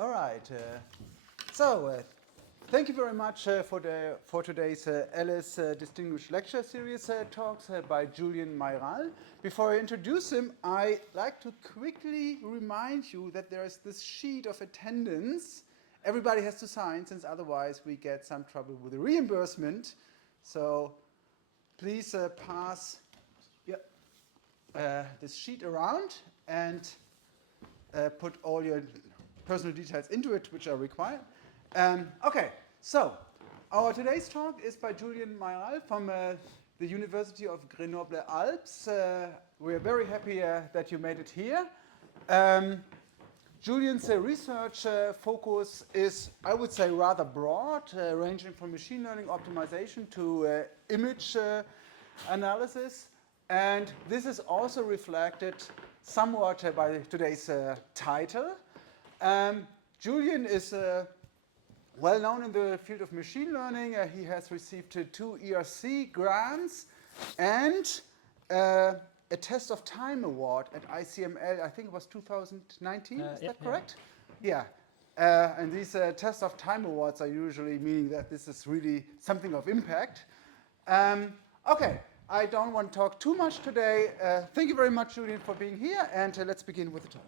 All right. Thank you very much for today's ELLIS Distinguished Lecture Series talks by Julien Mairal. Before I introduce him, I'd like to quickly remind you that there is this sheet of attendance. Everybody has to sign, since otherwise we get some trouble with the reimbursement. So please pass this sheet around and put all your personal details into it, which are required. Okay, so our today's talk is by Julien Mairal from the University of Grenoble Alps. We are very happy that you made it here. Julien's research focus is, I would say, rather broad, ranging from machine learning optimization to image analysis. And this is also reflected somewhat by today's title. Julien is well known in the field of machine learning. He has received 2 ERC grants and a Test of Time award at ICML, I think it was 2019, is that correct? Yeah. And these Test of Time awards are usually meaning that this is really something of impact. Okay, I don't want to talk too much today. Thank you very much, Julien, for being here, and let's begin with the talk.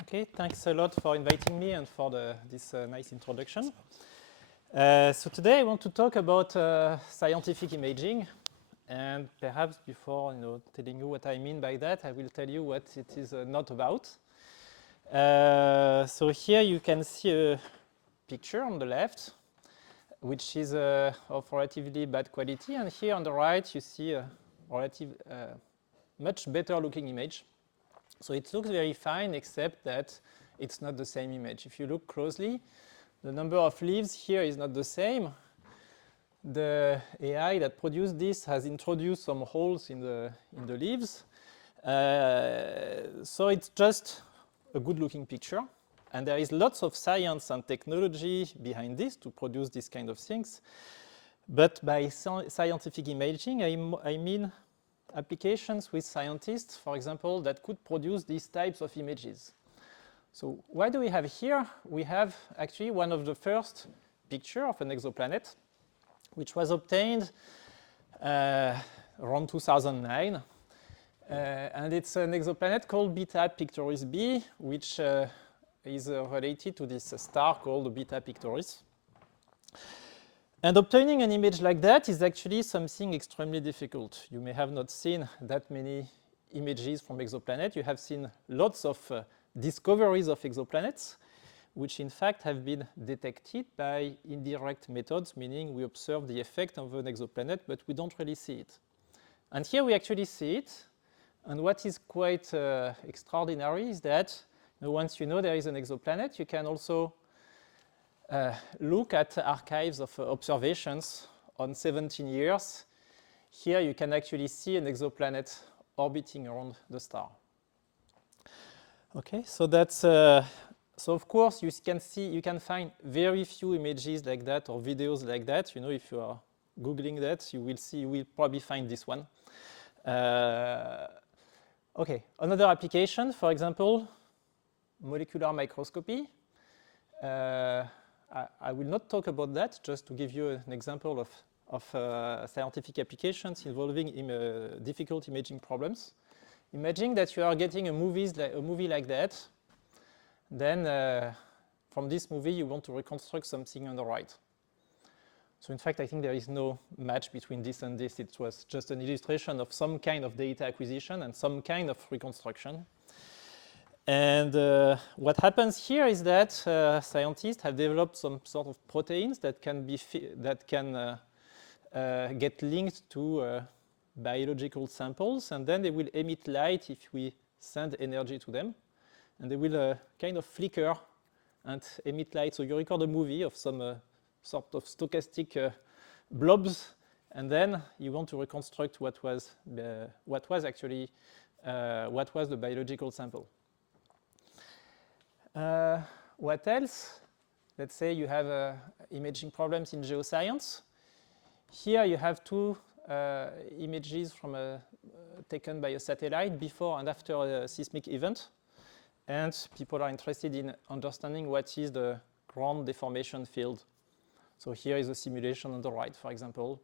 Okay, thanks a lot for inviting me and for this nice introduction. So today I want to talk about scientific imaging, and perhaps before telling you what I mean by that, I will tell you what it is not about. So here you can see a picture on the left, which is of relatively bad quality, and here on the right you see a much better looking image. So it looks very fine, except that it's not the same image. If you look closely, the number of leaves here is not the same. The AI that produced this has introduced some holes in the leaves. So it's just a good-looking picture. And there is lots of science and technology behind this to produce these kind of things. But by scientific imaging, I mean applications with scientists, for example, that could produce these types of images. So what do we have here? We have actually one of the first picture of an exoplanet, which was obtained around 2009. And it's an exoplanet called Beta Pictoris b, which is related to this star called Beta Pictoris. And obtaining an image like that is actually something extremely difficult. You may have not seen that many images from exoplanets. You have seen lots of discoveries of exoplanets, which in fact have been detected by indirect methods, meaning we observe the effect of an exoplanet, but we don't really see it. And here we actually see it. And what is quite extraordinary is that once you know there is an exoplanet, you can also look at archives of observations on 17 years. Here you can actually see an exoplanet orbiting around the star. Okay, so that's so of course you can find very few images like that or videos like that. If you are Googling that, you will probably find this one. Okay, another application, for example, molecular microscopy. I will not talk about that, just to give you an example of scientific applications involving difficult imaging problems. Imagine that you are getting a movie like that. Then from this movie, you want to reconstruct something on the right. So in fact, I think there is no match between this and this. It was just an illustration of some kind of data acquisition and some kind of reconstruction. And what happens here is that scientists have developed some sort of proteins that can get linked to biological samples, and then they will emit light if we send energy to them, and they will kind of flicker and emit light. So you record a movie of some sort of stochastic blobs, and then you want to reconstruct what was the biological sample. What else? Let's say you have imaging problems in geoscience. Here you have 2 images from taken by a satellite before and after a seismic event. and people are interested in understanding what is the ground deformation field. So here is a simulation on the right, for example,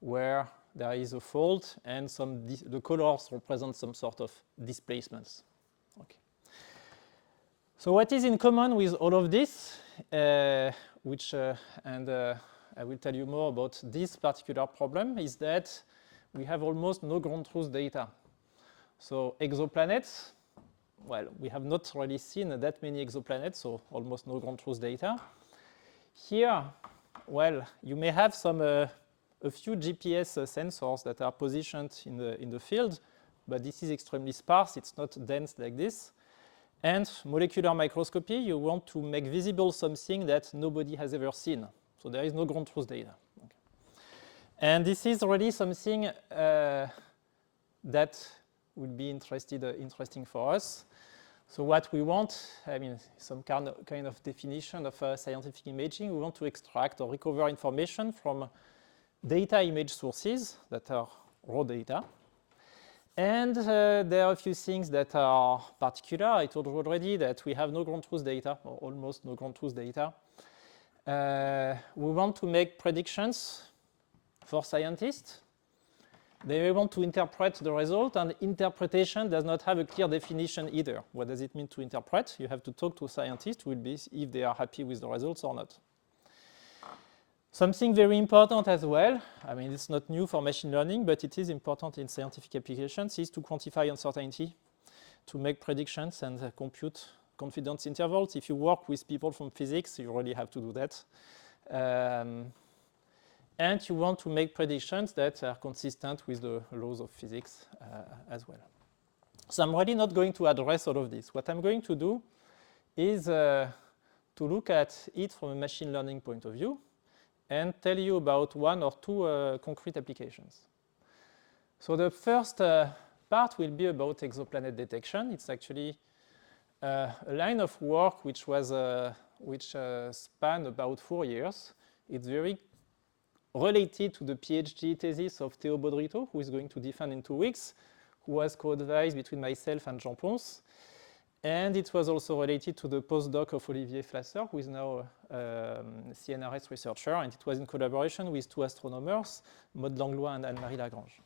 where there is a fault and the colors represent some sort of displacements. Okay. So what is in common with all of this, I will tell you more about this particular problem, is that we have almost no ground truth data. So exoplanets, well, we have not really seen that many exoplanets, so almost no ground truth data. Here, well, you may have a few GPS sensors that are positioned in the field, but this is extremely sparse. It's not dense like this. And molecular microscopy, you want to make visible something that nobody has ever seen. So there is no ground truth data. Okay. And this is really something that would be interesting for us. So what we want, I mean, some kind of definition of scientific imaging. We want to extract or recover information from data image sources that are raw data. And there are a few things that are particular. I told you already that we have no ground truth data, or almost no ground truth data. We want to make predictions for scientists. They want to interpret the result, and interpretation does not have a clear definition either. What does it mean to interpret? You have to talk to scientists who will be if they are happy with the results or not. Something very important as well, I mean, it's not new for machine learning, but it is important in scientific applications, is to quantify uncertainty, to make predictions and compute confidence intervals. If you work with people from physics, you really have to do that. And you want to make predictions that are consistent with the laws of physics as well. So I'm really not going to address all of this. What I'm going to do is to look at it from a machine learning point of view and tell you about one or two concrete applications. So the first part will be about exoplanet detection. It's actually a line of work which spanned about 4 years. It's very related to the PhD thesis of Theo Baudrito, who is going to defend in 2 weeks, who was co-advised between myself and Jean Ponce. And it was also related to the postdoc of Olivier Flasser, who is now a CNRS researcher, and it was in collaboration with 2 astronomers, Maud Langlois and Anne-Marie Lagrange.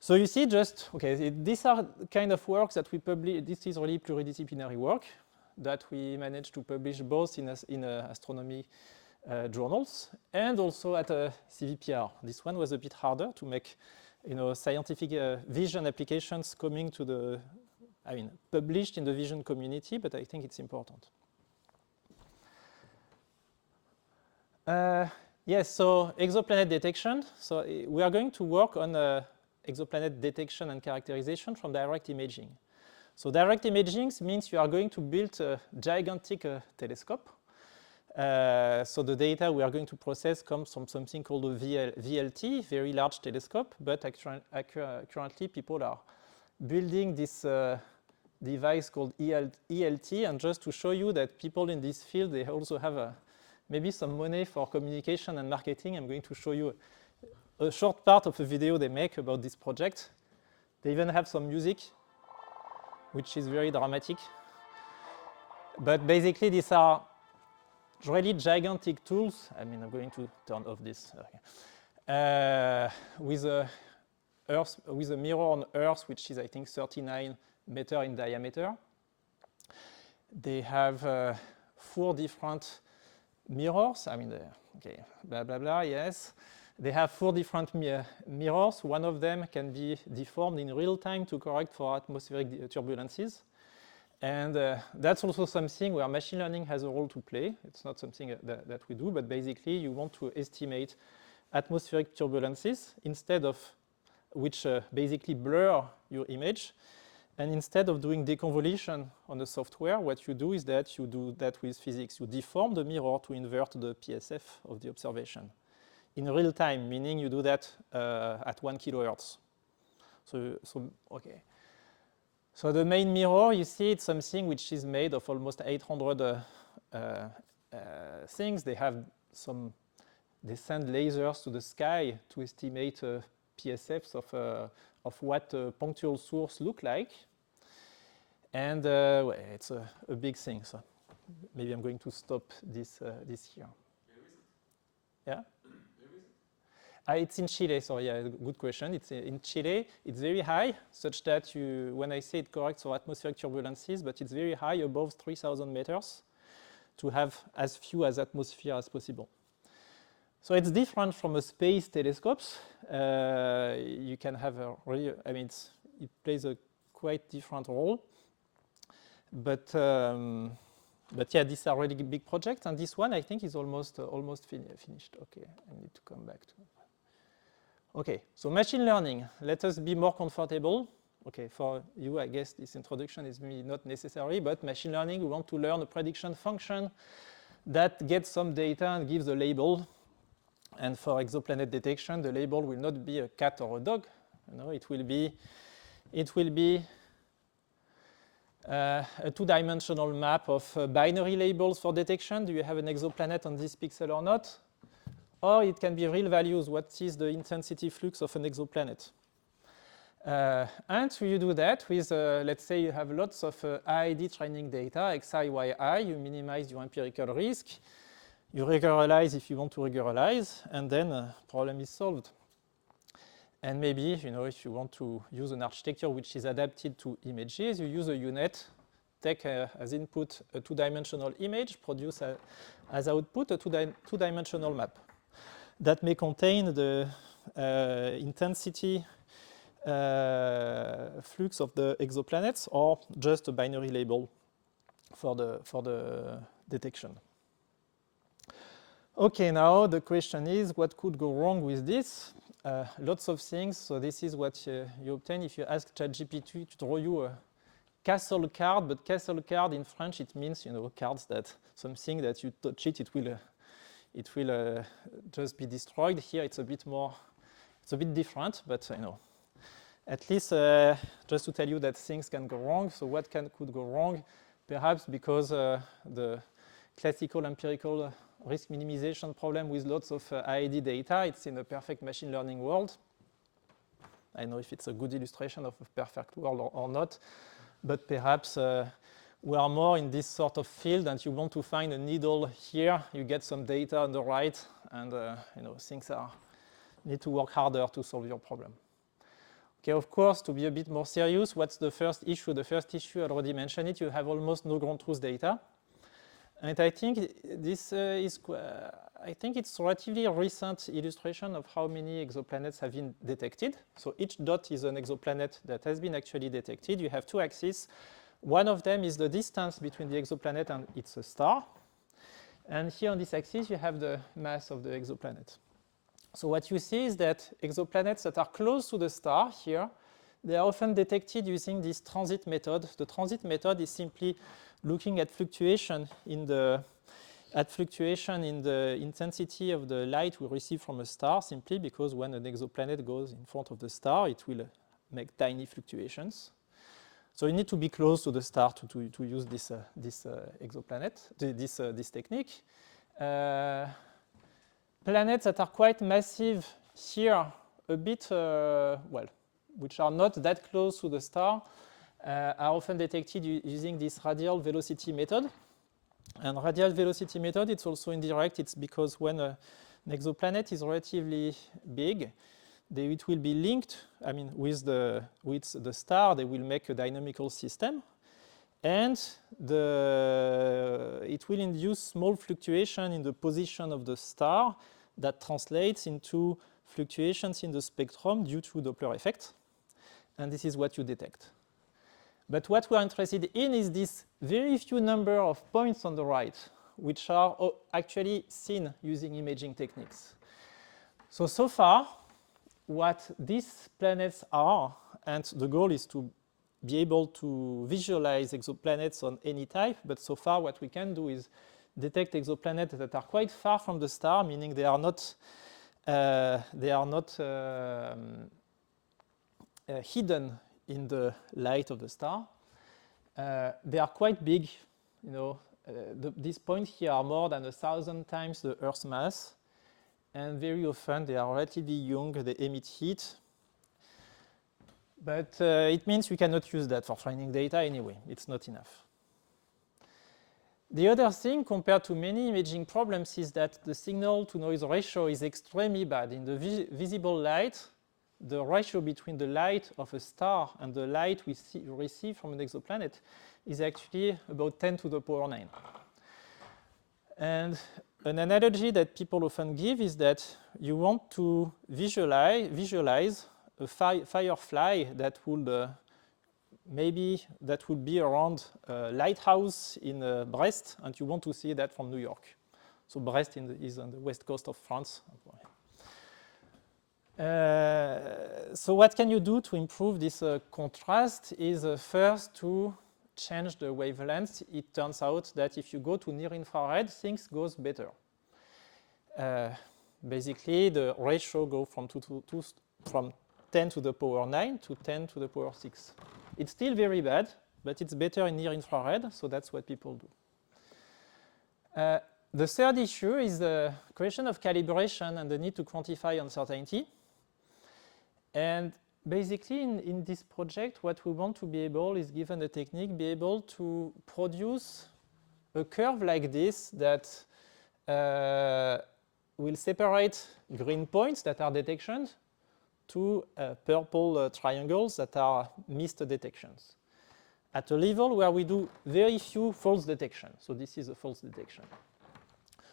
So you see these are kind of works that we publish. This is really pluridisciplinary work that we managed to publish both in astronomy journals and also at CVPR. This one was a bit harder to make, scientific vision applications coming to published in the vision community, but I think it's important. Yes, so exoplanet detection. So we are going to work on exoplanet detection and characterization from direct imaging. So direct imaging means you are going to build a gigantic telescope. So the data we are going to process comes from something called a VLT, very large telescope, but currently people are building this device called ELT, and just to show you that people in this field, they also have maybe some money for communication and marketing. I'm going to show you a short part of a video they make about this project. They even have some music, which is very dramatic. But basically, these are really gigantic tools. I mean, I'm going to turn off this. With a mirror on Earth, which is, I think, 39 meters in diameter. They have 4 different mirrors. I mean, blah, blah, blah, yes. They have 4 different mirrors. One of them can be deformed in real time to correct for atmospheric turbulences. And that's also something where machine learning has a role to play. It's not something that we do, but basically you want to estimate atmospheric turbulences instead of which basically blur your image. And instead of doing deconvolution on the software, what you do is that you do that with physics. You deform the mirror to invert the PSF of the observation in real time, meaning you do that at 1 kilohertz. So the main mirror, you see, it's something which is made of almost 800 things. They send lasers to the sky to estimate PSFs of what a punctual source look like. And well, it's a big thing, so maybe I'm going to stop this here. Where is it? Yeah? Where is it? It's in Chile, so yeah, good question. It's in Chile. It's very high, such that you, when I say it corrects for atmospheric turbulences, but it's very high, above 3,000 meters, to have as few as atmosphere as possible. So it's different from a space telescopes. You can have a really, I mean, it plays a quite different role. But yeah, these are really big projects, and this one I think is almost finished. Okay, I need to come back to. Okay, so machine learning. Let us be more comfortable. Okay, for you, I guess this introduction is maybe not necessary, but machine learning, we want to learn a prediction function that gets some data and gives a label. And for exoplanet detection, the label will not be a cat or a dog. You know, it will be a two-dimensional map of binary labels for detection. Do you have an exoplanet on this pixel or not? Or it can be real values. What is the intensity flux of an exoplanet? And you do that with, let's say you have lots of IID training data, xi, yi, you minimize your empirical risk, you regularize if you want to regularize, and then problem is solved. And maybe, you know, if you want to use an architecture which is adapted to images, you use a UNet, take as input a two-dimensional image, produce as output a two-dimensional map that may contain the intensity flux of the exoplanets or just a binary label for the detection. Okay, now the question is, what could go wrong with this? Lots of things. So this is what you obtain if you ask ChatGPT to draw you a castle card. But castle card in French, it means, you know, cards that something that you touch it will just be destroyed. Here it's a bit more, it's a bit different, but you know, at least just to tell you that things can go wrong. So what could go wrong? Perhaps because the classical empirical risk minimization problem with lots of IID data, it's in a perfect machine learning world. I don't know if it's a good illustration of a perfect world or not, but perhaps we are more in this sort of field and you want to find a needle here, you get some data on the right, and you know, things need to work harder to solve your problem. Okay, of course, to be a bit more serious, what's the first issue? The first issue, I already mentioned it, you have almost no ground truth data. And I think this I think it's a relatively recent illustration of how many exoplanets have been detected. So each dot is an exoplanet that has been actually detected. You have two axes. One of them is the distance between the exoplanet and its star. And here on this axis, you have the mass of the exoplanet. So what you see is that exoplanets that are close to the star here, they are often detected using this transit method. The transit method is simply looking at fluctuation in the intensity of the light we receive from a star, simply because when an exoplanet goes in front of the star, it will make tiny fluctuations. So you need to be close to the star to use this exoplanet, this technique. Planets that are quite massive here, a bit, well, which are not that close to the star, are often detected using this radial velocity method. And radial velocity method, it's also indirect. It's because when an exoplanet is relatively big, it will be linked, I mean, with the star, they will make a dynamical system. And it will induce small fluctuation in the position of the star that translates into fluctuations in the spectrum due to Doppler effect. And this is what you detect. But what we're interested in is this very few number of points on the right, which are actually seen using imaging techniques. So far, what these planets are, and the goal is to be able to visualize exoplanets on any type, but so far what we can do is detect exoplanets that are quite far from the star, meaning they are not hidden in the light of the star. They are quite big, you know. These points here are more than 1,000 times the Earth's mass, and very often they are relatively young. They emit heat. But it means we cannot use that for training data anyway. It's not enough. The other thing, compared to many imaging problems, is that the signal-to-noise ratio is extremely bad. In the visible light, the ratio between the light of a star and the light we receive from an exoplanet is actually about 10 to the power 9. And an analogy that people often give is that you want to visualize a firefly that would maybe that would be around a lighthouse in Brest, and you want to see that from New York. So Brest is on the west coast of France. So what can you do to improve this contrast is first to change the wavelength. It turns out that if you go to near infrared, things goes better. Basically, the ratio goes from 10 to the power 9 to 10 to the power 6. It's still very bad, but it's better in near infrared, so that's what people do. The third issue is the question of calibration and the need to quantify uncertainty. And basically, in this project, what we want to be able is, given the technique, be able to produce a curve like this that will separate green points that are detections to purple triangles that are missed detections at a level where we do very few false detections. So this is a false detection.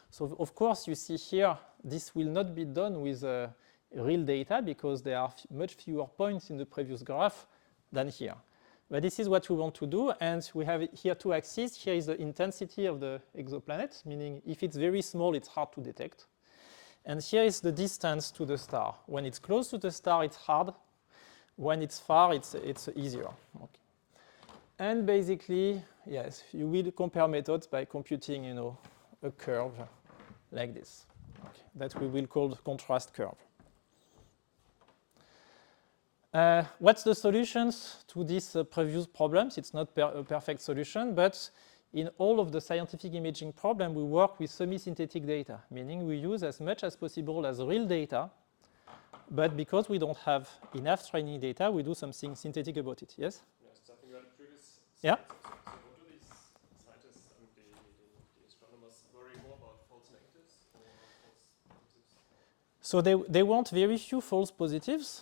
So of course, you see here, this will not be done with real data because there are much fewer points in the previous graph than here. But this is what we want to do, and we have here two axes. Here is the intensity of the exoplanet, meaning if it's very small, it's hard to detect. And here is the distance to the star. When it's close to the star, it's hard. When it's far, it's easier. Okay. And basically, yes, you will compare methods by computing, a curve like this. Okay. That we will call the contrast curve. What's the solutions to these previous problems? It's not a perfect solution, but in all of the scientific imaging problems, we work with semi-synthetic data, meaning we use as much as possible as real data, but because we don't have enough training data, we do something synthetic about it. Yes? Yes, something about previous slides. Yeah. So what do these scientists and the astronomers worry more about false negatives or false positives? So they want very few false positives.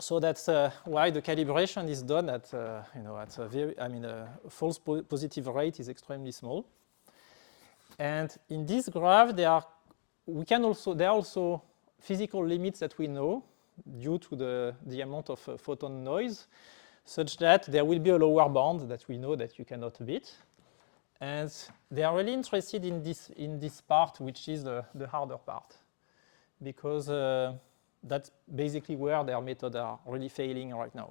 So that's why the calibration is done at a very, false positive rate is extremely small. And in this graph, there are also physical limits that we know due to the amount of photon noise, such that there will be a lower bound that we know that you cannot beat. And they are really interested in this part, which is the harder part, because that's basically where their methods are really failing right now.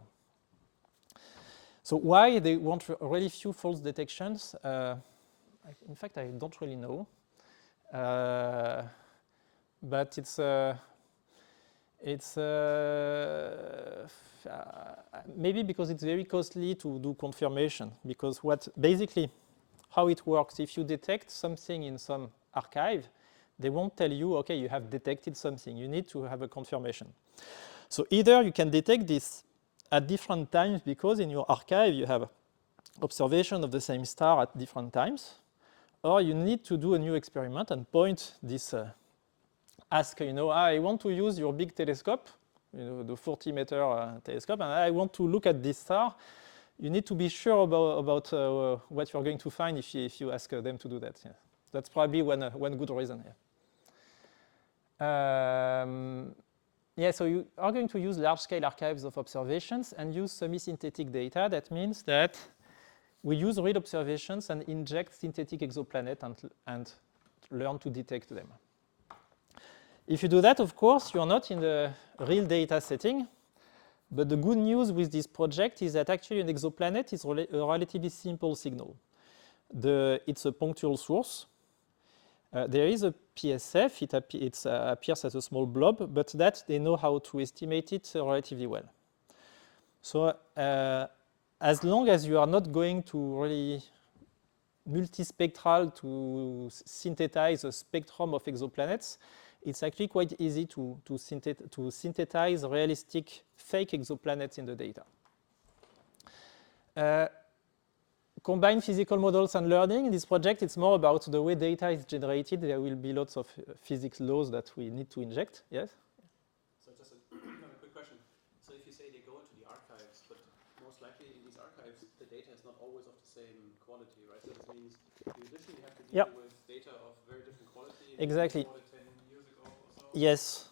So why they want really few false detections? In fact, I don't really know. But it's maybe because it's very costly to do confirmation. Because how it works, if you detect something in some archive, they won't tell you, okay, you have detected something. You need to have a confirmation. So either you can detect this at different times because in your archive you have observation of the same star at different times, or you need to do a new experiment and point this, ask, I want to use your big telescope, the 40-meter telescope, and I want to look at this star. You need to be sure about what you're going to find if you ask them to do that. Yeah. That's probably one good reason. Yeah. So you are going to use large-scale archives of observations and use semi-synthetic data. That means that we use real observations and inject synthetic exoplanet and learn to detect them. If you do that, of course, you're not in the real data setting. But the good news with this project is that actually an exoplanet is a relatively simple signal. It's a punctual source. There is a PSF, it appears as a small blob, but that they know how to estimate it relatively well. So as long as you are not going to really multispectral to synthesize a spectrum of exoplanets, it's actually quite easy to synthesize realistic fake exoplanets in the data. Combine physical models and learning. In this project, it's more about the way data is generated. There will be lots of physics laws that we need to inject. Yes? So just a quick question. So if you say they go into the archives, but most likely in these archives, the data is not always of the same quality, right? So this means you additionally have to deal with data of very different quality. Exactly. 10 years ago or so. Yes.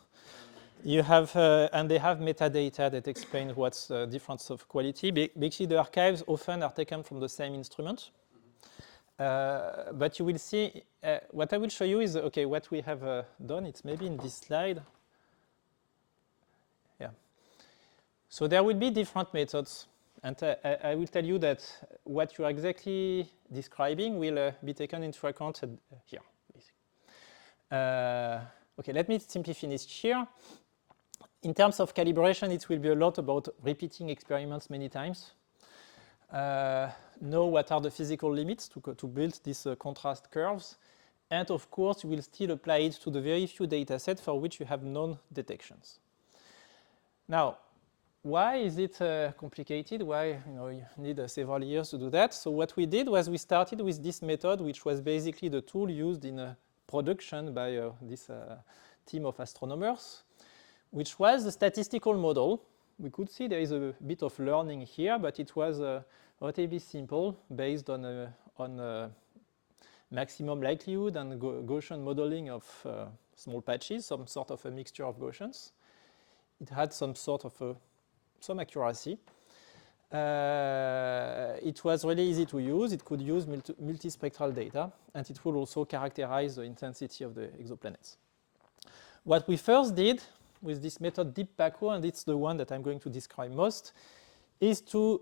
You have, and they have metadata that explain what's the difference of quality. Basically, the archives often are taken from the same instrument. But you will see, what I will show you is, okay, what we have done. It's maybe in this slide. Yeah. So there will be different methods. And I will tell you that what you're exactly describing will be taken into account here. Okay, let me simply finish here. In terms of calibration, it will be a lot about repeating experiments many times. Know what are the physical limits to build these contrast curves. And of course, you will still apply it to the very few data sets for which you have known detections. Now, why is it complicated? Why you need several years to do that? So what we did was we started with this method, which was basically the tool used in production by this team of astronomers, which was a statistical model. We could see there is a bit of learning here, but it was relatively simple, based on maximum likelihood and Gaussian modeling of small patches, some sort of a mixture of Gaussians. It had some sort of some accuracy. It was really easy to use. It could use multispectral data, and it would also characterize the intensity of the exoplanets. What we first did with this method Deep Paco, and it's the one that I'm going to describe most, is to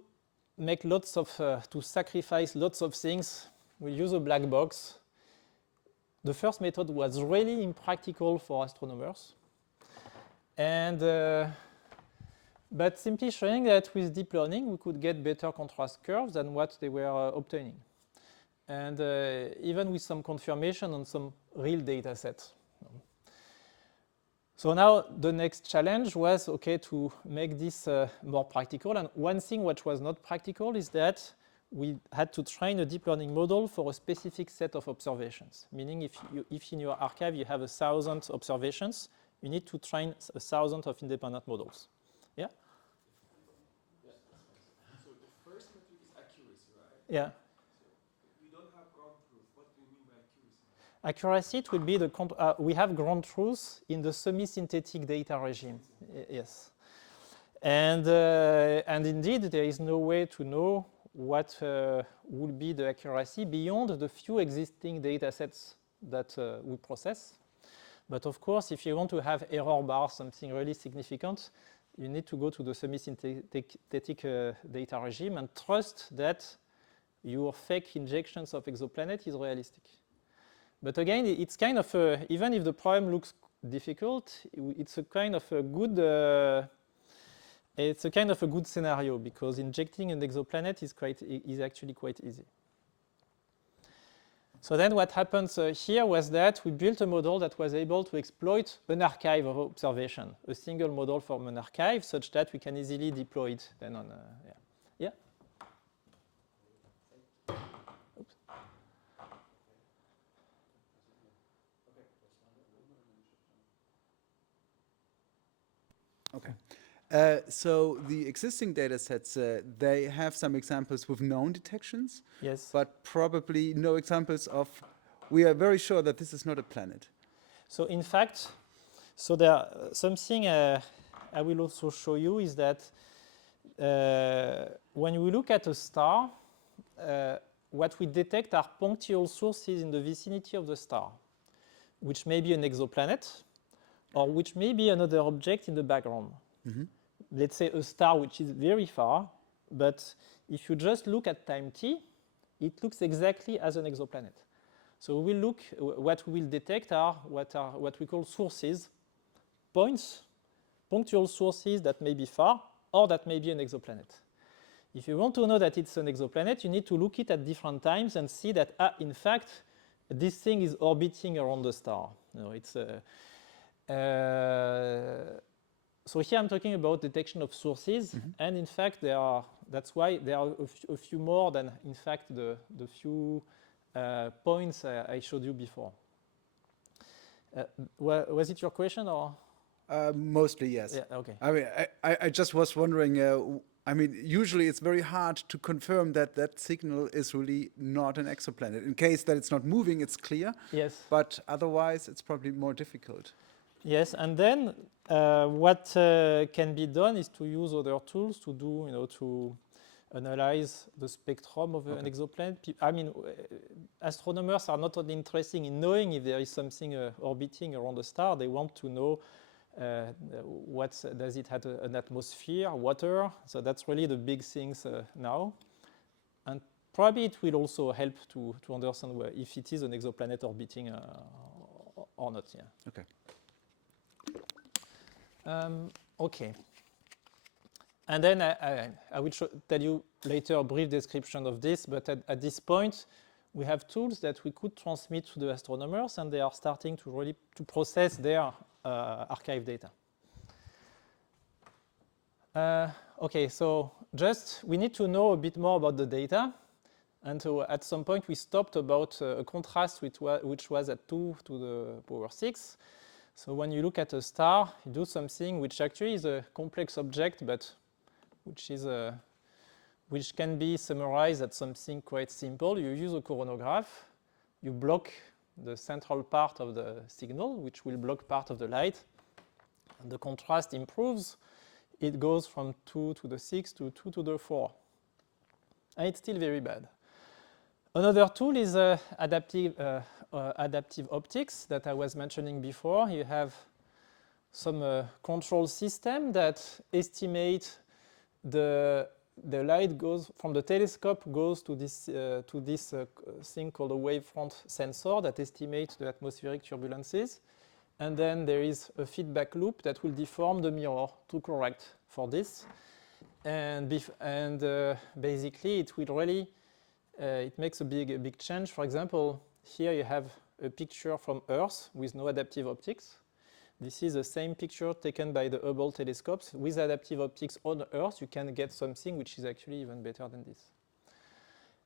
make lots of, to sacrifice lots of things. We use a black box. The first method was really impractical for astronomers. And but simply showing that with deep learning, we could get better contrast curves than what they were obtaining. And even with some confirmation on some real data sets. So now the next challenge was, okay, to make this more practical. And one thing which was not practical is that we had to train a deep learning model for a specific set of observations. Meaning if in your archive you have 1,000 observations, you need to train 1,000 of independent models. Yeah? So the first metric is accuracy, right? Yeah. So you don't have ground truth. What do you mean by accuracy? Accuracy, it will be the, we have ground truth in the semi-synthetic data regime. Yes. And indeed, there is no way to know what would be the accuracy beyond the few existing data sets that we process. But of course, if you want to have error bar, something really significant, you need to go to the semi-synthetic data regime and trust that your fake injections of exoplanet is realistic. But again, it's kind of a, even if the problem looks difficult, it's a kind of a good scenario, because injecting an exoplanet is actually quite easy. So then what happens here was that we built a model that was able to exploit an archive of observation, a single model from an archive, such that we can easily deploy it then on, yeah. Oops. Okay. So the existing data sets, they have some examples with known detections. Yes. But probably no examples of, we are very sure that this is not a planet. So in fact, so there something I will also show you is that when we look at a star, what we detect are punctual sources in the vicinity of the star, which may be an exoplanet, or which may be another object in the background. Mm-hmm. Let's say a star which is very far, but if you just look at time t, it looks exactly as an exoplanet. So we will look, what we will detect are what we call sources, points, punctual sources that may be far or that may be an exoplanet. If you want to know that it's an exoplanet, you need to look it at different times and see that, in fact, this thing is orbiting around the star. You know, it's So here I'm talking about detection of sources, and in fact that's why there are a few more than in fact the few points I showed you before. Was it your question or? Mostly, yes. Yeah, okay. I mean, I just was wondering, I mean, usually it's very hard to confirm that that signal is really not an exoplanet. In case that it's not moving, it's clear. Yes. But otherwise, it's probably more difficult. Yes, and then what can be done is to use other tools to do, to analyze the spectrum of an exoplanet. I mean, astronomers are not only interested in knowing if there is something orbiting around a star, they want to know does it have an atmosphere, water. So that's really the big things now. And probably it will also help to understand if it is an exoplanet orbiting or not. Yeah. Okay. Okay. And then I will tell you later a brief description of this, but at this point, we have tools that we could transmit to the astronomers, and they are starting to really process their archive data. Okay, so we need to know a bit more about the data. And so at some point, we stopped about a contrast which was at 2 to the power 6. So when you look at a star, you do something which actually is a complex object, but which can be summarized as something quite simple. You use a coronagraph, you block the central part of the signal, which will block part of the light, and the contrast improves. It goes from 2 to the 6 to 2 to the 4. And it's still very bad. Another tool is adaptive optics that I was mentioning before. You have some control system that estimate the light goes from the telescope goes to this thing called a wavefront sensor that estimates the atmospheric turbulences. And then there is a feedback loop that will deform the mirror to correct for this. And basically it will really it makes a big change. For example, here you have a picture from Earth with no adaptive optics. This is the same picture taken by the Hubble telescopes. With adaptive optics on Earth, you can get something which is actually even better than this.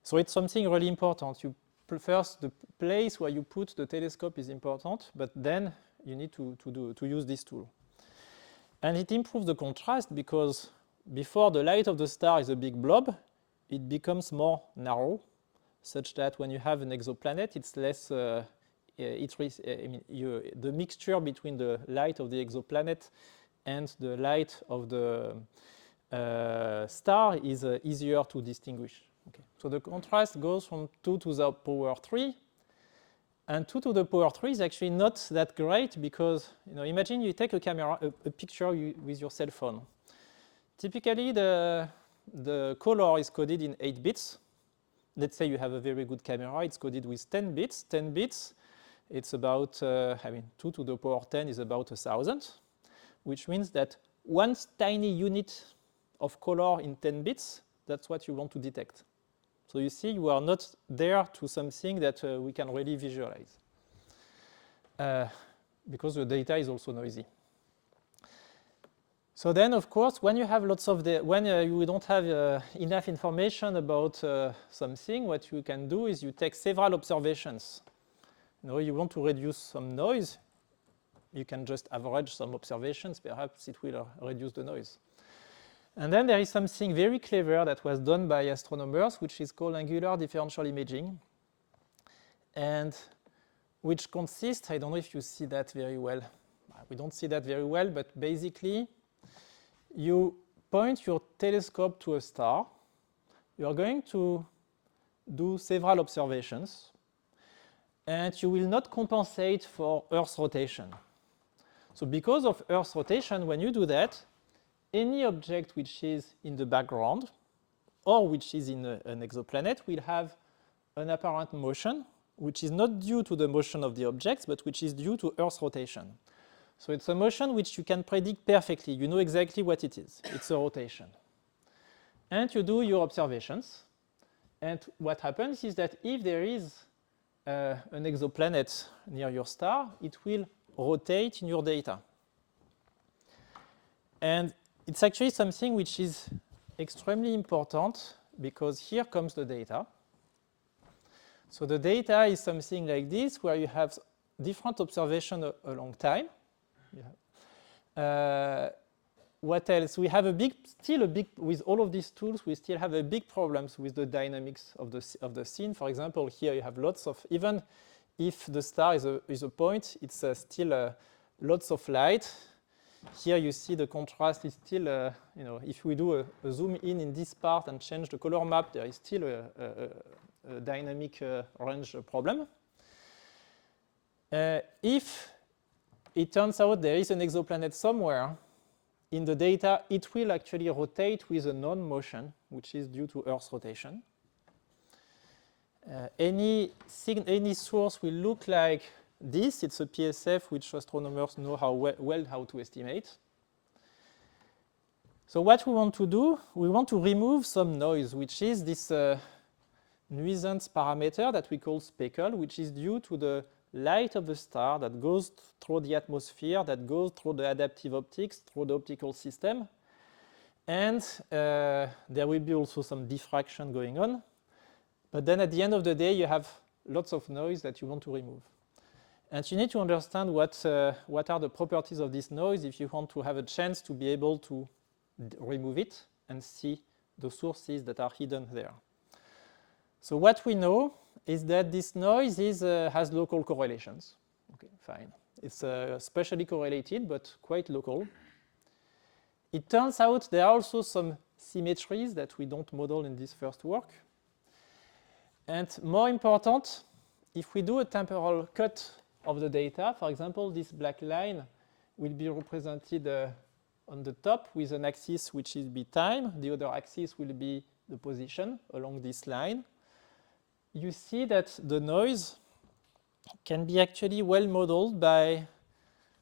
So it's something really important. First, the place where you put the telescope is important, but then you need to use this tool. And it improves the contrast because before the light of the star is a big blob, it becomes more narrow, such that when you have an exoplanet, it's less. The mixture between the light of the exoplanet and the light of the star is easier to distinguish. Okay. So the contrast goes from 2 to the power 3, and 2 to the power 3 is actually not that great because imagine you take a picture with your cell phone. Typically, the color is coded in 8 bits. Let's say you have a very good camera, it's coded with 10 bits. 10 bits, it's about, 2 to the power 10 is about 1,000, which means that one tiny unit of color in 10 bits, that's what you want to detect. So you see, you are not there to something that we can really visualize because the data is also noisy. So then, of course, when you have lots of when you don't have enough information about something, what you can do is you take several observations. You want to reduce some noise, you can just average some observations, perhaps it will reduce the noise. And then there is something very clever that was done by astronomers, which is called angular differential imaging, and which consists, I don't know if you see that very well. We don't see that very well, but basically, you point your telescope to a star. You are going to do several observations, and you will not compensate for Earth's rotation. So because of Earth's rotation, when you do that, any object which is in the background or which is in an exoplanet will have an apparent motion, which is not due to the motion of the objects, but which is due to Earth's rotation. So it's a motion which you can predict perfectly. You know exactly what it is. It's a rotation. And you do your observations. And what happens is that if there is an exoplanet near your star, it will rotate in your data. And it's actually something which is extremely important because here comes the data. So the data is something like this, where you have different observations a long time. What else? We have with all of these tools, we still have a big problems with the dynamics of the scene. For example, here you have lots of, even if the star is a point, it's still lots of light. Here you see the contrast is still, if we do a zoom in this part and change the color map, there is still a dynamic range problem. If it turns out there is an exoplanet somewhere, in the data, it will actually rotate with a non-motion, which is due to Earth's rotation. Any source will look like this. It's a PSF, which astronomers know well how to estimate. So what we want to do, we want to remove some noise, which is this nuisance parameter that we call speckle, which is due to the light of the star that goes through the atmosphere, that goes through the adaptive optics, through the optical system. And there will be also some diffraction going on. But then at the end of the day, you have lots of noise that you want to remove. And you need to understand what are the properties of this noise if you want to have a chance to be able to remove it and see the sources that are hidden there. So what we know is that this noise has local correlations. Okay, fine. It's spatially correlated, but quite local. It turns out there are also some symmetries that we don't model in this first work. And more important, if we do a temporal cut of the data, for example, this black line will be represented on the top with an axis which is be time. The other axis will be the position along this line. You see that the noise can be actually well modeled by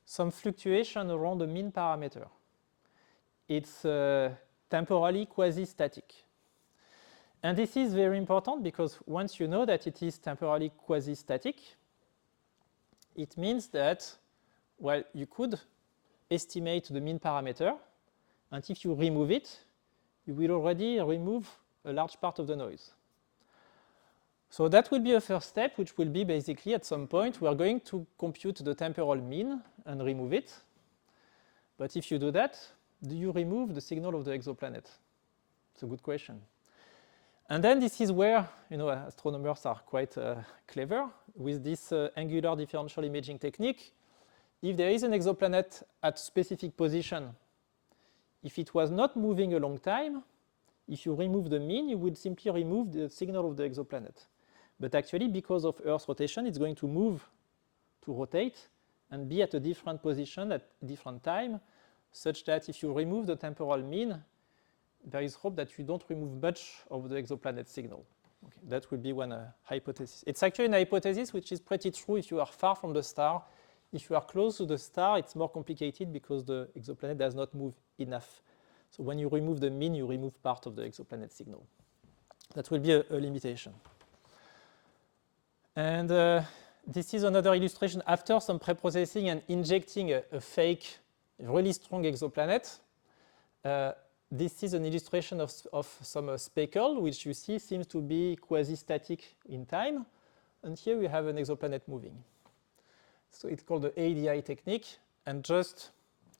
some fluctuation around the mean parameter. It's temporally quasi-static. And this is very important because once you know that it is temporally quasi-static, it means that, well, you could estimate the mean parameter, and if you remove it, you will already remove a large part of the noise. So that will be a first step, which will be basically at some point we are going to compute the temporal mean and remove it. But if you do that, do you remove the signal of the exoplanet? It's a good question. And then this is where astronomers are quite clever with this angular differential imaging technique. If there is an exoplanet at specific position, if it was not moving a long time, if you remove the mean, you would simply remove the signal of the exoplanet. But actually, because of Earth's rotation, it's going to move, to rotate, and be at a different position at a different time, such that if you remove the temporal mean, there is hope that you don't remove much of the exoplanet signal. Okay, that would be one hypothesis. It's actually an hypothesis which is pretty true if you are far from the star. If you are close to the star, it's more complicated because the exoplanet does not move enough. So when you remove the mean, you remove part of the exoplanet signal. That will be a limitation. And this is another illustration after some pre-processing and injecting a fake, really strong exoplanet. This is an illustration of some speckle, which you see seems to be quasi-static in time. And here we have an exoplanet moving. So it's called the ADI technique. And just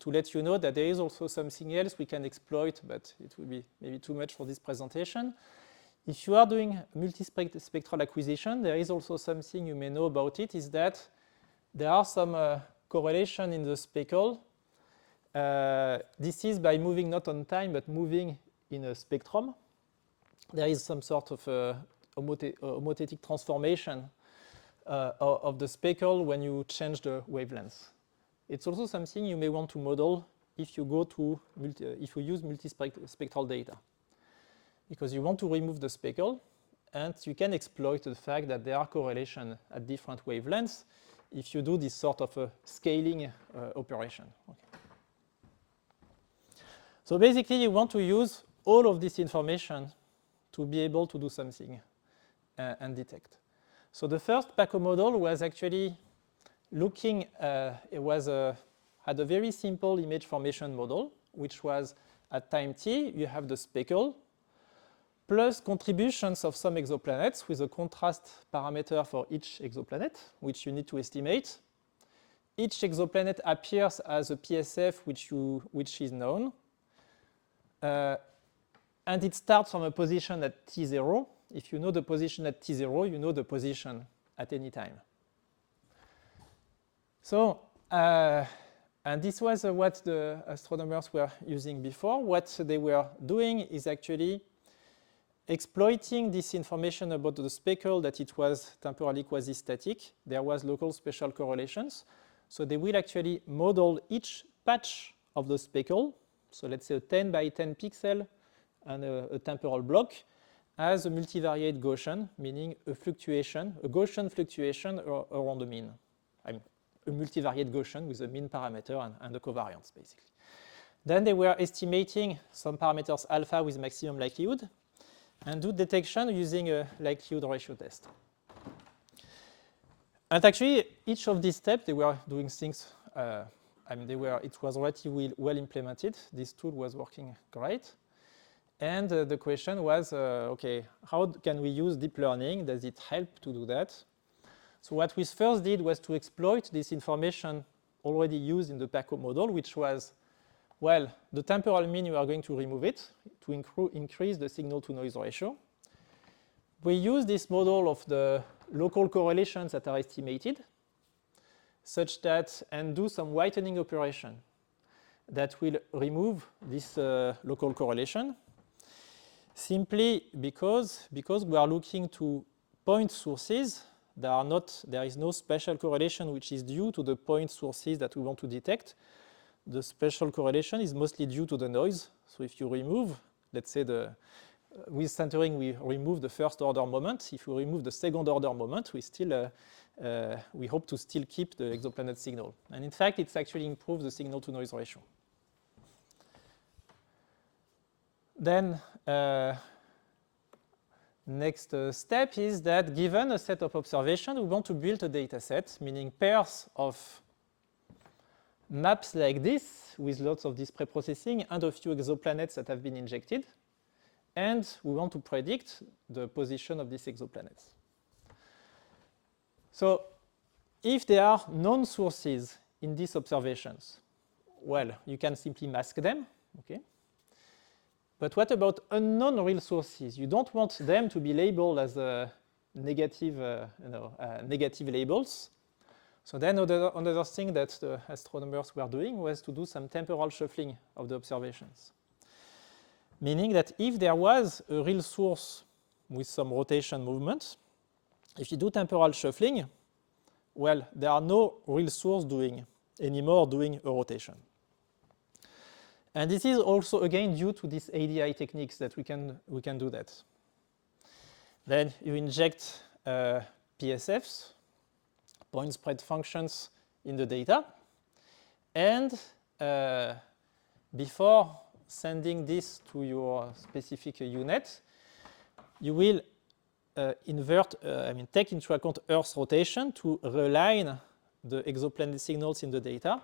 to let you know that there is also something else we can exploit, but it will be maybe too much for this presentation. If you are doing multispectral acquisition, there is also something you may know about it, is that there are some correlation in the speckle. This is by moving not on time, but moving in a spectrum. There is some sort of homothetic transformation of the speckle when you change the wavelength. It's also something you may want to model if you go to if you use multispectral data, because you want to remove the speckle, and you can exploit the fact that there are correlations at different wavelengths if you do this sort of a scaling operation. Okay. So basically, you want to use all of this information to be able to do something and detect. So the first PACO model was actually looking, had a very simple image formation model, which was at time t, you have the speckle, plus contributions of some exoplanets with a contrast parameter for each exoplanet, which you need to estimate. Each exoplanet appears as a PSF which is known. And it starts from a position at t0. If you know the position at t0, you know the position at any time. So, and this was what the astronomers were using before. What they were doing is actually exploiting this information about the speckle, that it was temporally quasi-static. There was local spatial correlations. So they will actually model each patch of the speckle. So let's say a 10 by 10 pixel and a temporal block as a multivariate Gaussian, meaning a fluctuation, a Gaussian fluctuation around the mean. I mean, a multivariate Gaussian with a mean parameter and a covariance, basically. Then they were estimating some parameters alpha with maximum likelihood and do detection using a likelihood ratio test. And actually, each of these steps, they were doing things, it was relatively well implemented. This tool was working great. And the question was, okay, how can we use deep learning? Does it help to do that? So what we first did was to exploit this information already used in the PACO model, which was, well, the temporal mean, you are going to remove it to increase the signal-to-noise ratio. We use this model of the local correlations that are estimated, such that, and do some whitening operation that will remove this local correlation, simply because we are looking to point sources. There is no spatial correlation which is due to the point sources that we want to detect. The spatial correlation is mostly due to the noise. So if you remove, let's say with centering, we remove the first order moment. If we remove the second order moment, we hope to still keep the exoplanet signal. And in fact, it's actually improved the signal to noise ratio. Then next step is that given a set of observations, we want to build a data set, meaning pairs of maps like this with lots of this preprocessing and a few exoplanets that have been injected. And we want to predict the position of these exoplanets. So if there are known sources in these observations, well, you can simply mask them, okay? But what about unknown real sources? You don't want them to be labeled as negative labels. So then another thing that the astronomers were doing was to do some temporal shuffling of the observations. Meaning that if there was a real source with some rotation movement, if you do temporal shuffling, well, there are no real source doing a rotation. And this is also, again, due to these ADI techniques that we can do that. Then you inject PSFs, point spread functions, in the data. And before sending this to your specific unit, you will take into account Earth's rotation to realign the exoplanet signals in the data.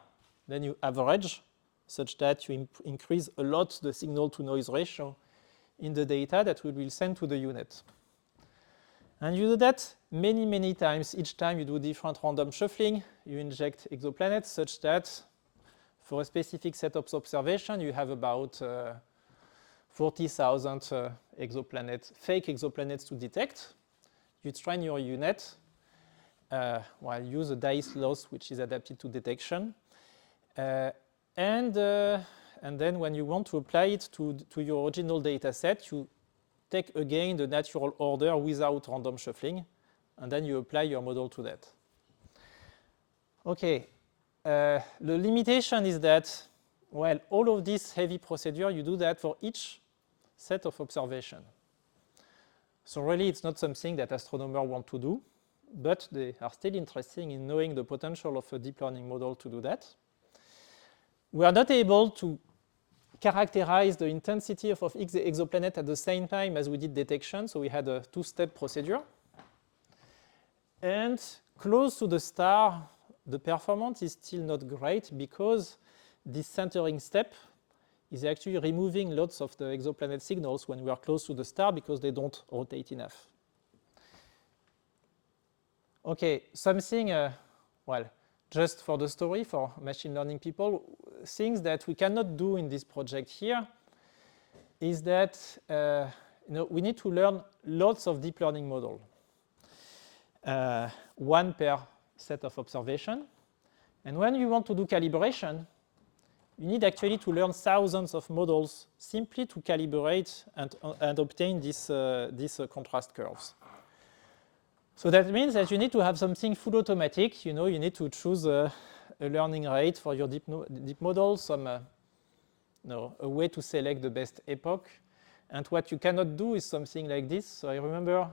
Then you average such that you increase a lot the signal-to-noise ratio in the data that we will send to the unit. And you do that many, many times. Each time you do different random shuffling, you inject exoplanets such that for a specific set of observation, you have about 40,000 fake exoplanets to detect. You train your unit, use a dice loss which is adapted to detection. And then when you want to apply it to your original data set, you take again the natural order without random shuffling, and then you apply your model to that. Okay, the limitation is that, well, all of this heavy procedure, you do that for each set of observation. So really, it's not something that astronomers want to do, but they are still interested in knowing the potential of a deep learning model to do that. We are not able to characterize the intensity of exoplanet at the same time as we did detection, so we had a two-step procedure. And close to the star, the performance is still not great because this centering step is actually removing lots of the exoplanet signals when we are close to the star because they don't rotate enough. Okay, something, well, just for the story, for machine learning people, things that we cannot do in this project here is that we need to learn lots of deep learning models. One per set of observation. And when you want to do calibration, you need actually to learn thousands of models simply to calibrate and obtain these contrast curves. So that means that you need to have something full automatic. You need to choose a learning rate for your deep model, a way to select the best epoch. And what you cannot do is something like this. So I remember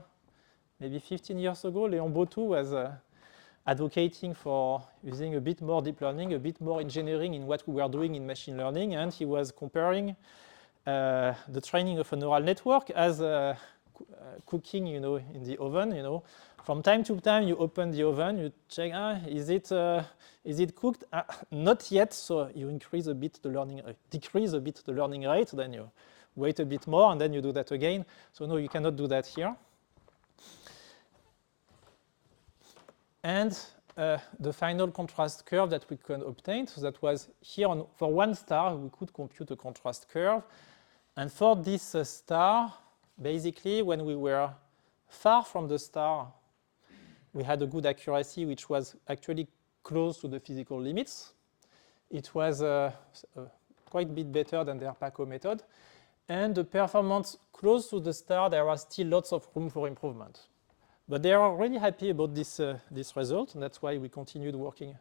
maybe 15 years ago, Léon Bautou was advocating for using a bit more deep learning, a bit more engineering in what we were doing in machine learning, and he was comparing the training of a neural network as cooking, in the oven. From time to time, you open the oven, you check, is it cooked? Not yet. So you increase a bit the learning, decrease a bit the learning rate. Then you wait a bit more, and then you do that again. So no, you cannot do that here. And the final contrast curve that we can obtain, so that was here for one star, we could compute a contrast curve. And for this star, basically, when we were far from the star, we had a good accuracy, which was actually close to the physical limits. It was quite a bit better than the ARPACO method. And the performance close to the star, there was still lots of room for improvement. But they are really happy about this result, and that's why we continued working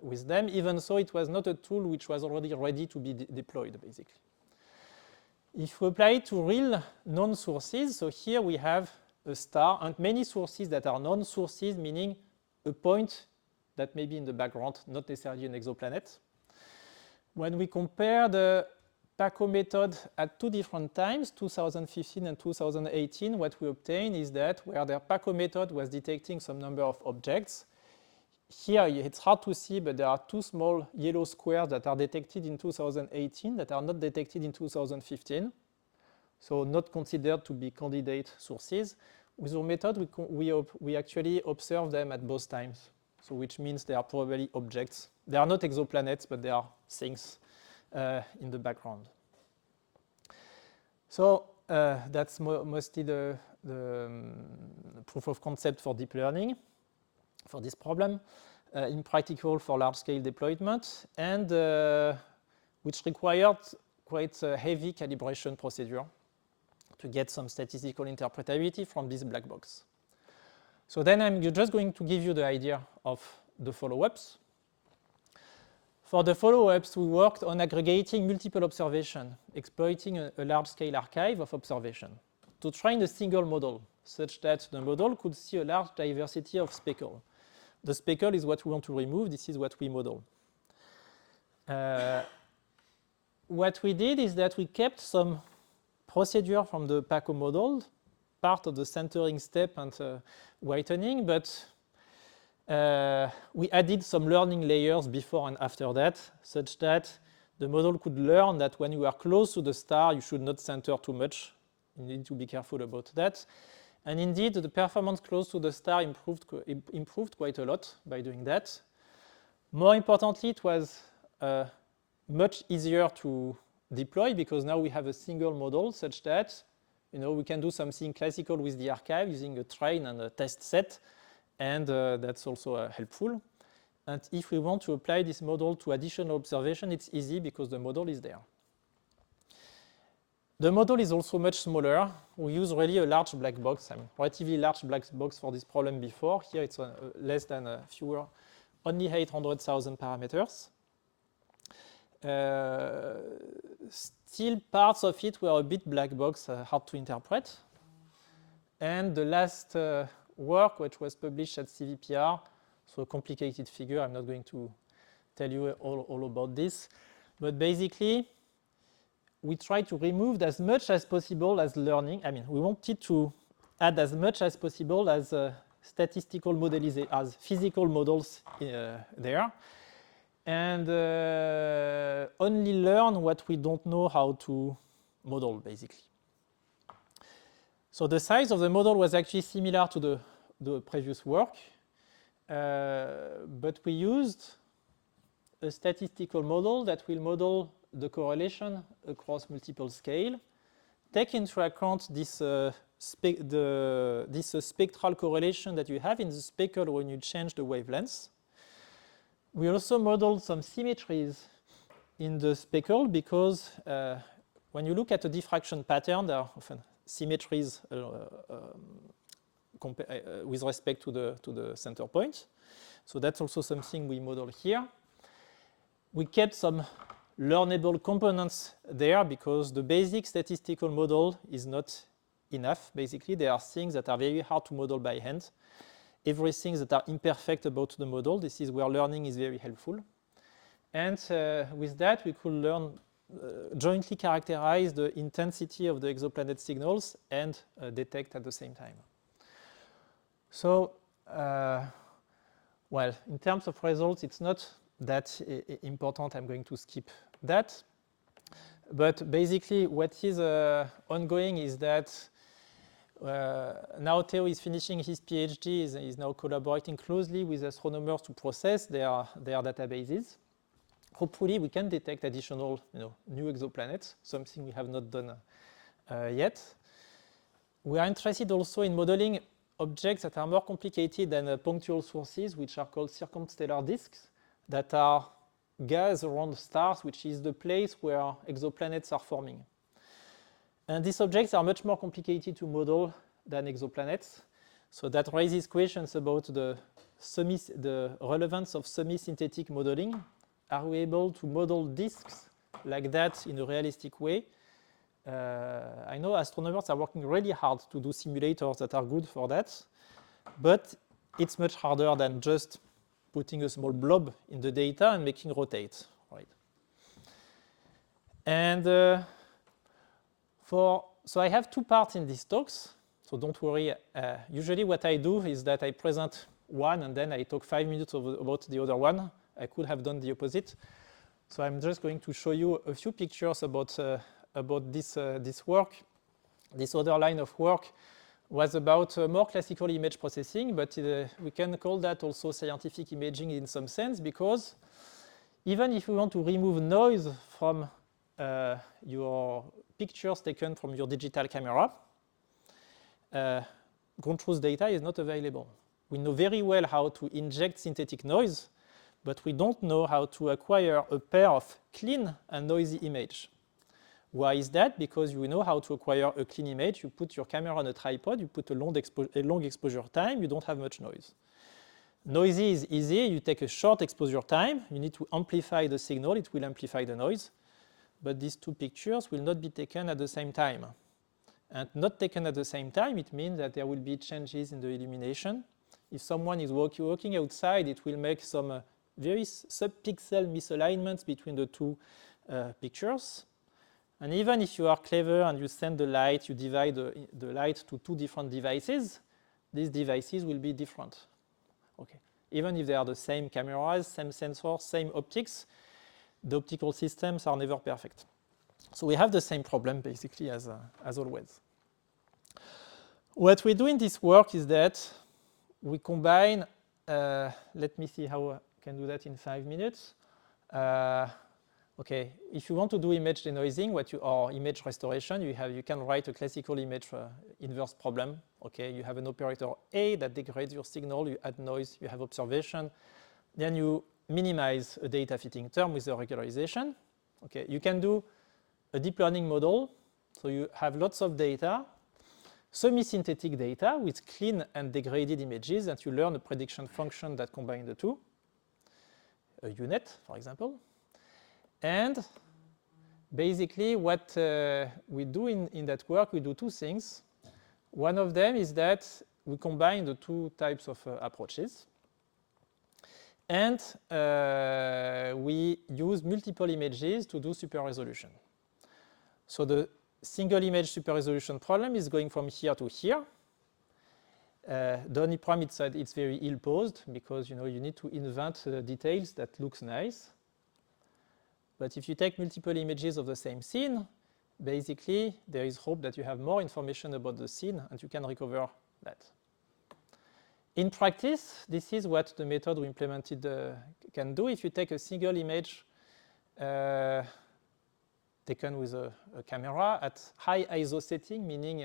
with them, even though it was not a tool which was already ready to be deployed, basically. If we apply it to real known sources, so here we have a star and many sources that are known sources, meaning a point that may be in the background, not necessarily an exoplanet. When we compare the PACO method at two different times, 2015 and 2018, what we obtain is that where the PACO method was detecting some number of objects, here it's hard to see, but there are two small yellow squares that are detected in 2018 that are not detected in 2015. So not considered to be candidate sources. With our method, we actually observe them at both times, so which means they are probably objects. They are not exoplanets, but they are things in the background. So that's mostly the proof of concept for deep learning for this problem, impractical for large-scale deployment, and which required quite a heavy calibration procedure to get some statistical interpretability from this black box. So then I'm just going to give you the idea of the follow-ups. For the follow-ups, we worked on aggregating multiple observations, exploiting a large-scale archive of observation to train a single model, such that the model could see a large diversity of speckles. The speckle is what we want to remove. This is what we model. What we did is that we kept some procedure from the PACO model, part of the centering step and whitening, but we added some learning layers before and after that, such that the model could learn that when you are close to the star, you should not center too much. You need to be careful about that. And indeed, the performance close to the star improved quite a lot by doing that. More importantly, it was much easier to deploy because now we have a single model such that we can do something classical with the archive using a train and a test set, and that's also helpful. And if we want to apply this model to additional observation, it's easy because the model is there. The model is also much smaller. We use really a large black box, relatively large black box for this problem before. Here it's less than only 800,000 parameters. Still parts of it were a bit black box, hard to interpret. And the last work, which was published at CVPR, so a complicated figure, I'm not going to tell you all about this, but basically we try to remove as much as possible as learning. I mean, we wanted to add as much as possible as statistical modelization, as physical models there, and only learn what we don't know how to model, basically. So the size of the model was actually similar to the previous work, but we used a statistical model that will model the correlation across multiple scale, take into account this spectral correlation that you have in the speckle when you change the wavelengths. We also modeled some symmetries in the speckle because when you look at a diffraction pattern, there are often symmetries with respect to the center point. So that's also something we model here. We kept some learnable components there because the basic statistical model is not enough. Basically, there are things that are very hard to model by hand. Everything that are imperfect about the model, this is where learning is very helpful. And with that, we could learn, jointly characterize the intensity of the exoplanet signals and detect at the same time. So, well, in terms of results, it's not that important. I'm going to skip that. But basically, what is ongoing is that now Theo is finishing his PhD, is now collaborating closely with astronomers to process their databases. Hopefully, we can detect additional new exoplanets, something we have not done yet. We are interested also in modeling objects that are more complicated than punctual sources, which are called circumstellar disks, that are gas around stars, which is the place where exoplanets are forming. And these objects are much more complicated to model than exoplanets. So that raises questions about the relevance of semi-synthetic modeling. Are we able to model disks like that in a realistic way? I know astronomers are working really hard to do simulators that are good for that, but it's much harder than just putting a small blob in the data and making rotate, right? And so I have two parts in these talks, so don't worry. Usually what I do is that I present one and then I talk 5 minutes about the other one. I could have done the opposite. So I'm just going to show you a few pictures about this work. This other line of work was about more classical image processing, but we can call that also scientific imaging in some sense, because even if you want to remove noise from your pictures taken from your digital camera, ground truth data is not available. We know very well how to inject synthetic noise, but we don't know how to acquire a pair of clean and noisy images. Why is that? Because you know how to acquire a clean image. You put your camera on a tripod, you put a long exposure time, you don't have much noise. Noisy is easy. You take a short exposure time. You need to amplify the signal. It will amplify the noise. But these two pictures will not be taken at the same time. And not taken at the same time, it means that there will be changes in the illumination. If someone is walking outside, it will make some very sub-pixel misalignments between the two pictures. And even if you are clever and you send the light, you divide the light to two different devices, these devices will be different. Okay. Even if they are the same cameras, same sensors, same optics, the optical systems are never perfect. So we have the same problem basically as always. What we do in this work is that we combine, let me see how I can do that in 5 minutes. Okay, if you want to do image denoising, or image restoration, you can write a classical image inverse problem. Okay, you have an operator A that degrades your signal, you add noise, you have observation, then you minimize a data fitting term with the regularization. Okay, you can do a deep learning model, so you have lots of data, semi-synthetic data with clean and degraded images, and you learn a prediction function that combines the two, a UNet, for example. And basically what we do in that work, we do two things. One of them is that we combine the two types of approaches. And we use multiple images to do super resolution. So the single image super resolution problem is going from here to here. The only problem is that it's very ill-posed because you need to invent details that looks nice. But if you take multiple images of the same scene, basically there is hope that you have more information about the scene and you can recover that. In practice, this is what the method we implemented can do. If you take a single image taken with a camera at high ISO setting, meaning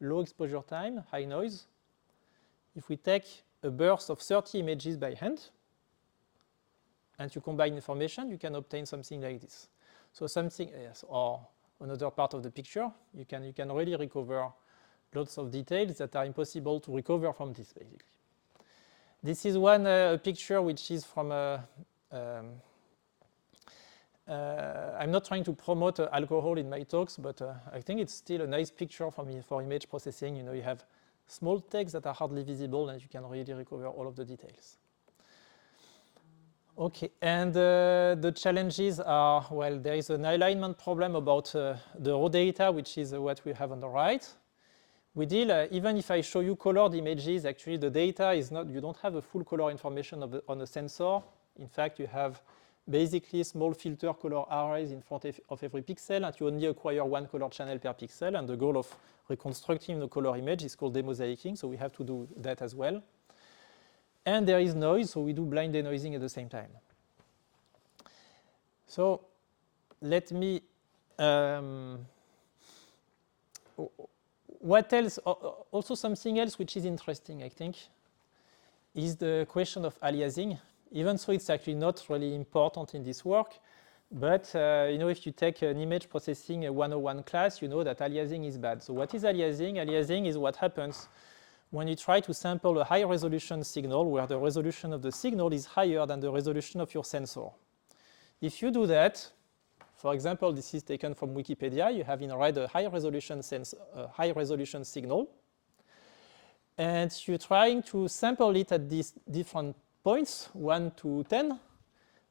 low exposure time, high noise, if we take a burst of 30 images by hand and you combine information, you can obtain something like this. So something, yes, or another part of the picture, you can really recover lots of details that are impossible to recover from this, basically. This is one picture which is from I'm not trying to promote alcohol in my talks, but I think it's still a nice picture for image processing. You have small text that are hardly visible and you can really recover all of the details. Okay, and the challenges are, well, there is an alignment problem about the raw data, which is what we have on the right. We deal, even if I show you colored images, actually the data is not, you don't have a full color information on the sensor. In fact, you have basically small filter color arrays in front of every pixel, and you only acquire one color channel per pixel, and the goal of reconstructing the color image is called demosaicing, so we have to do that as well. And there is noise, so we do blind denoising at the same time. So let me, what else, also something else which is interesting, I think, is the question of aliasing. Even so, it's actually not really important in this work, but if you take an image processing 101 class, you know that aliasing is bad. So what is aliasing? Aliasing is what happens when you try to sample a high resolution signal where the resolution of the signal is higher than the resolution of your sensor. If you do that, for example, this is taken from Wikipedia, you have in red a high resolution signal, and you're trying to sample it at these different points, 1 to 10,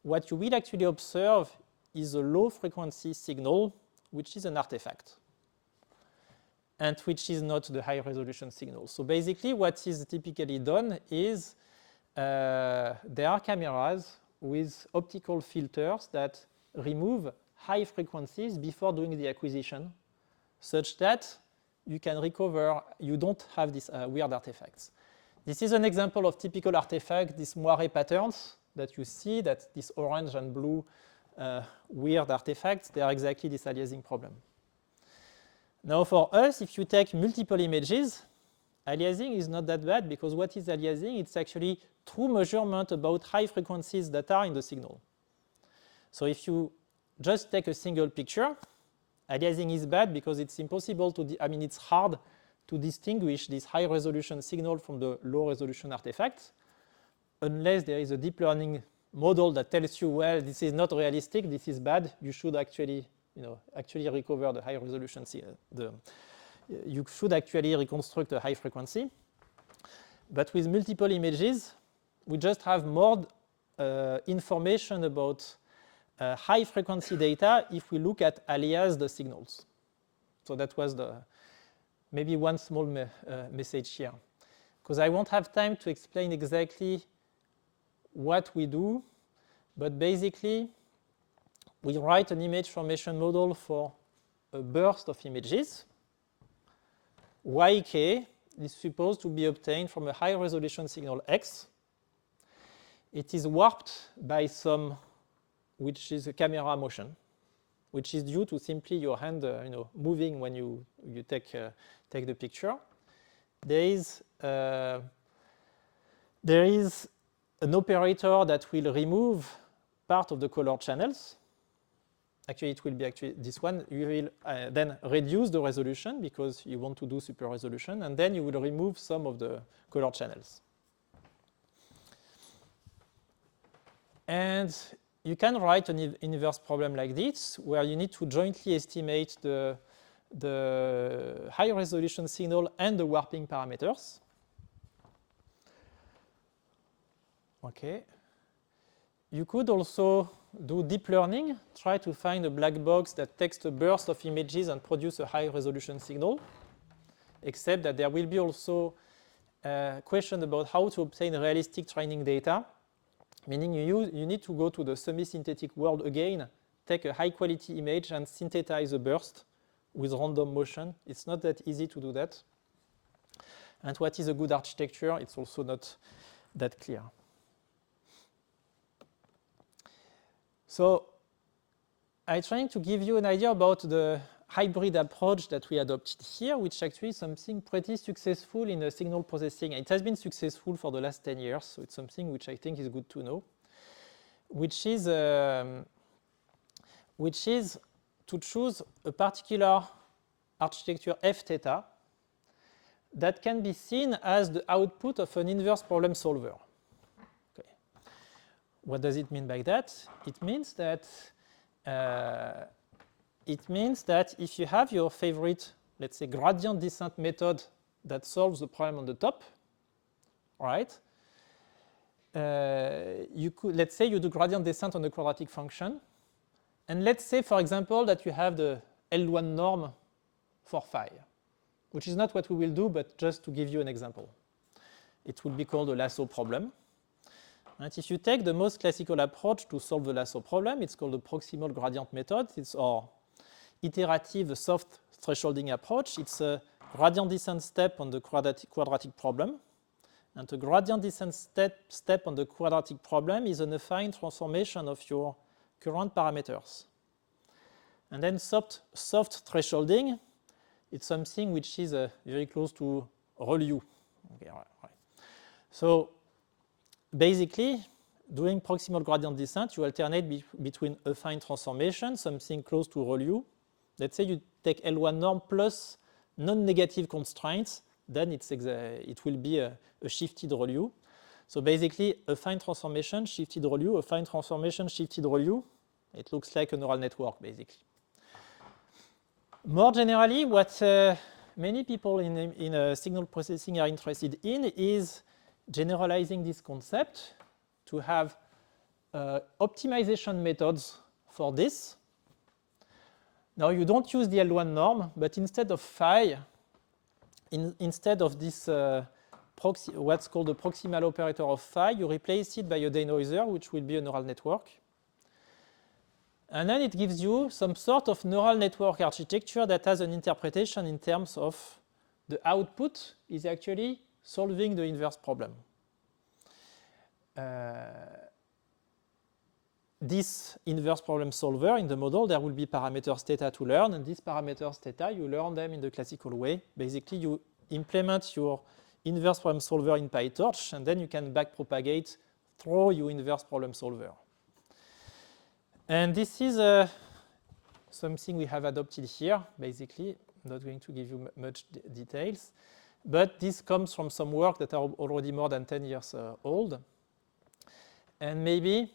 what you will actually observe is a low frequency signal, which is an artifact, and which is not the high resolution signal. So basically what is typically done is there are cameras with optical filters that remove high frequencies before doing the acquisition, such that you can recover, you don't have these weird artifacts. This is an example of typical artifact, these moire patterns that you see, that this orange and blue weird artifacts, they are exactly this aliasing problem. Now for us, if you take multiple images, aliasing is not that bad, because what is aliasing? It's actually true measurement about high frequencies that are in the signal. So if you just take a single picture, aliasing is bad because it's impossible to, it's hard to distinguish this high resolution signal from the low resolution artifacts, unless there is a deep learning model that tells you, well, this is not realistic, this is bad, you should actually, actually recover the high resolution, you should actually reconstruct a high frequency. But with multiple images, we just have more information about high frequency data if we look at alias the signals. So that was maybe one small message here, because I won't have time to explain exactly what we do, but basically we write an image formation model for a burst of images. Yk is supposed to be obtained from a high resolution signal X. It is warped by some, which is a camera motion, which is due to simply your hand moving when you take the picture. There is an operator that will remove part of the color channels. Actually, it will be this one. You will then reduce the resolution because you want to do super resolution, and then you will remove some of the color channels. And you can write an inverse problem like this, where you need to jointly estimate the high resolution signal and the warping parameters. Okay. You could also do deep learning, try to find a black box that takes a burst of images and produce a high resolution signal, except that there will be also question about how to obtain realistic training data, meaning you need to go to the semi-synthetic world again, take a high-quality image and synthesize a burst with random motion. It's not that easy to do that. And what is a good architecture? It's also not that clear. So I'm trying to give you an idea about the hybrid approach that we adopted here, which actually is something pretty successful in signal processing. It has been successful for the last 10 years, so it's something which I think is good to know, which is to choose a particular architecture f theta that can be seen as the output of an inverse problem solver. Okay. What does it mean by that? It means that if you have your favorite, let's say, gradient descent method that solves the problem on the top, right? Let's say you do gradient descent on the quadratic function, and let's say, for example, that you have the L1 norm for phi, which is not what we will do, but just to give you an example. It will be called a lasso problem. And if you take the most classical approach to solve the lasso problem, it's called the proximal gradient method. It's our iterative soft thresholding approach. It's a gradient descent step on the quadratic problem. And the gradient descent step on the quadratic problem is an affine transformation of your current parameters. And then soft thresholding, it's something which is very close to rho u. Okay, right. So basically, doing proximal gradient descent, you alternate between affine transformation, something close to rho u. Let's say you take L1 norm plus non-negative constraints, then it will be a shifted rho u. So basically, affine transformation, shifted rho u, affine transformation, shifted rho u. It looks like a neural network, basically. More generally, what many people in signal processing are interested in is generalizing this concept to have optimization methods for this. Now, you don't use the L1 norm, but instead of phi, instead of this what's called the proximal operator of phi, you replace it by a denoiser, which will be a neural network. And then it gives you some sort of neural network architecture that has an interpretation in terms of the output is actually solving the inverse problem. This inverse problem solver in the model, there will be parameters theta to learn, and these parameters theta, you learn them in the classical way. Basically, you implement your inverse problem solver in PyTorch, and then you can backpropagate through your inverse problem solver. And this is something we have adopted here, basically. I'm not going to give you much details, but this comes from some work that are already more than 10 years old. And maybe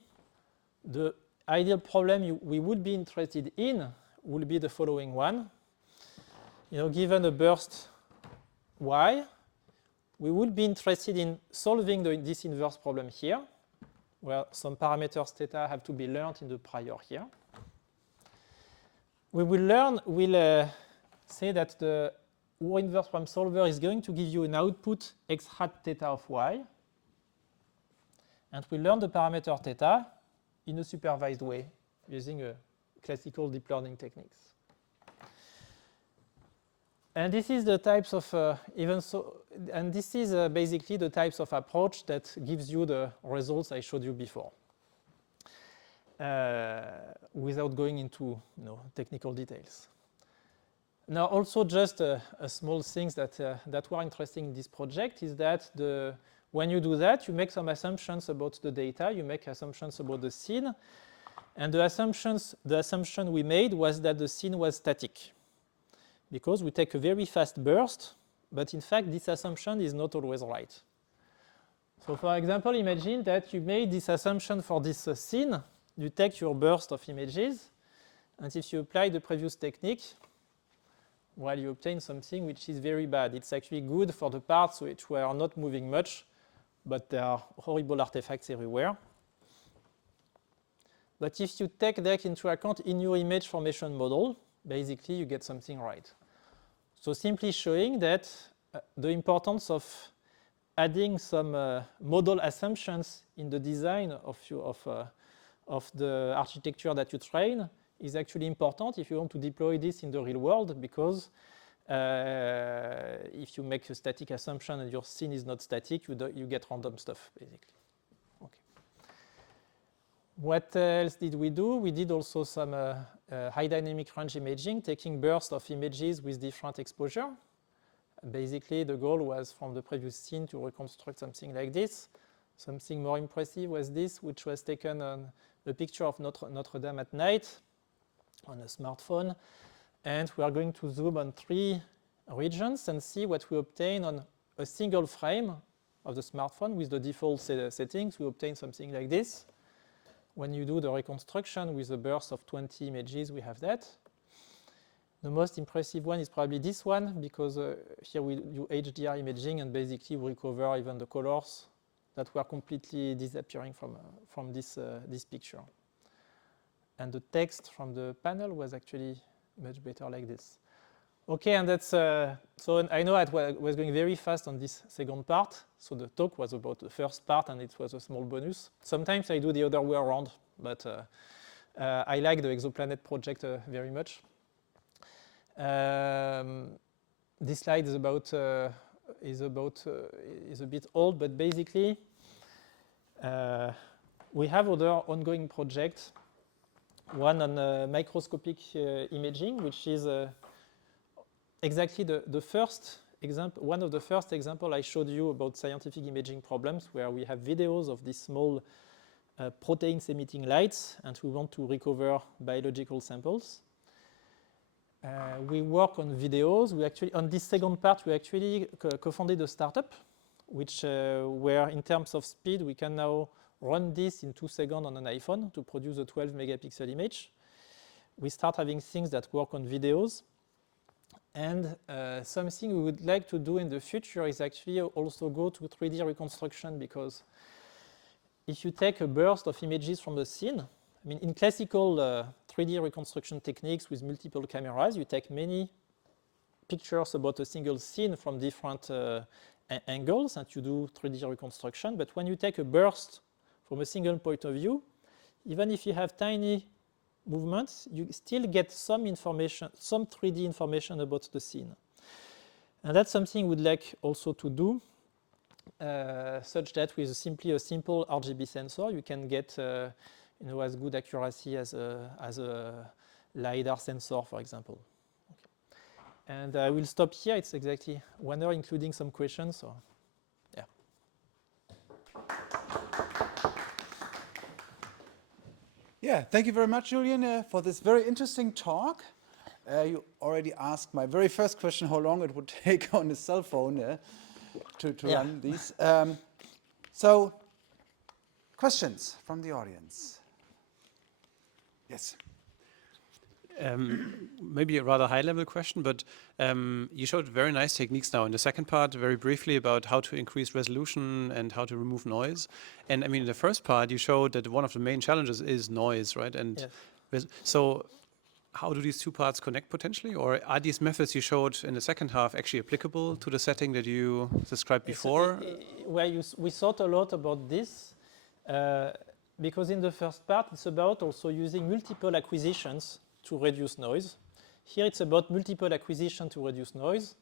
the ideal problem we would be interested in would be the following one. Given a burst y, we would be interested in solving this inverse problem here, where some parameters theta have to be learned in the prior here. We'll say that the inverse problem solver is going to give you an output x hat theta of y, and we learn the parameter theta in a supervised way using classical deep learning techniques. And this is the types of basically the types of approach that gives you the results I showed you before, without going into technical details. Now, also just a small things that were interesting in this project is that when you do that, you make some assumptions about the data, you make assumptions about the scene, and the assumption we made was that the scene was static, because we take a very fast burst, but in fact this assumption is not always right. So for example, imagine that you made this assumption for this scene, you take your burst of images, and if you apply the previous technique, well, you obtain something which is very bad. It's actually good for the parts which were not moving much, but there are horrible artifacts everywhere. But if you take that into account in your image formation model, basically you get something right. So simply showing that the importance of adding some model assumptions in the design of the architecture that you train is actually important if you want to deploy this in the real world, because if you make a static assumption and your scene is not static, you get random stuff, basically. Okay. What else did we do? We did also some high dynamic range imaging, taking bursts of images with different exposure. Basically, the goal was from the previous scene to reconstruct something like this. Something more impressive was this, which was taken on a picture of Notre Dame at night on a smartphone. And we are going to zoom on 3 regions and see what we obtain on a single frame of the smartphone with the default settings. We obtain something like this. When you do the reconstruction with a burst of 20 images, we have that. The most impressive one is probably this one, because here we do HDR imaging and basically we recover even the colors that were completely disappearing from this picture. And the text from the panel was actually much better like this. Okay, and that's, so I know I was going very fast on this second part. So the talk was about the first part and it was a small bonus. Sometimes I do the other way around, but I like the exoplanet project very much. This slide is a bit old, but basically we have other ongoing projects. One on microscopic imaging, which is exactly the first example. One of the first examples I showed you about scientific imaging problems, where we have videos of these small proteins emitting lights, and we want to recover biological samples. We work on videos. We actually, on this second part, we actually co-founded a startup, which where in terms of speed, we can now run this in 2 seconds on an iPhone to produce a 12 megapixel image. We start having things that work on videos. And something we would like to do in the future is actually also go to 3D reconstruction, because if you take a burst of images from the scene, I mean, in classical 3D reconstruction techniques with multiple cameras, you take many pictures about a single scene from different angles and you do 3D reconstruction. But when you take a burst from a single point of view, even if you have tiny movements, you still get some information, some 3D information about the scene. And that's something we'd like also to do, such that with simply a simple RGB sensor, you can get as good accuracy as a LiDAR sensor, for example. Okay. And I will stop here. It's exactly 1 hour, including some questions. So, yeah. Yeah, thank you very much, Julien, for this very interesting talk. You already asked my very first question, how long it would take on a cell phone to run these. So, questions from the audience? Yes. Maybe a rather high-level question, but you showed very nice techniques now in the second part, very briefly, about how to increase resolution and how to remove noise. And I mean, in the first part, you showed that one of the main challenges is noise, right? And yes. So how do these 2 parts connect potentially? Or are these methods you showed in the second half actually applicable to the setting that you described before? We thought a lot about this. Because in the first part, it's about also using multiple acquisitions to reduce noise. Here, it's about multiple acquisition to reduce noise.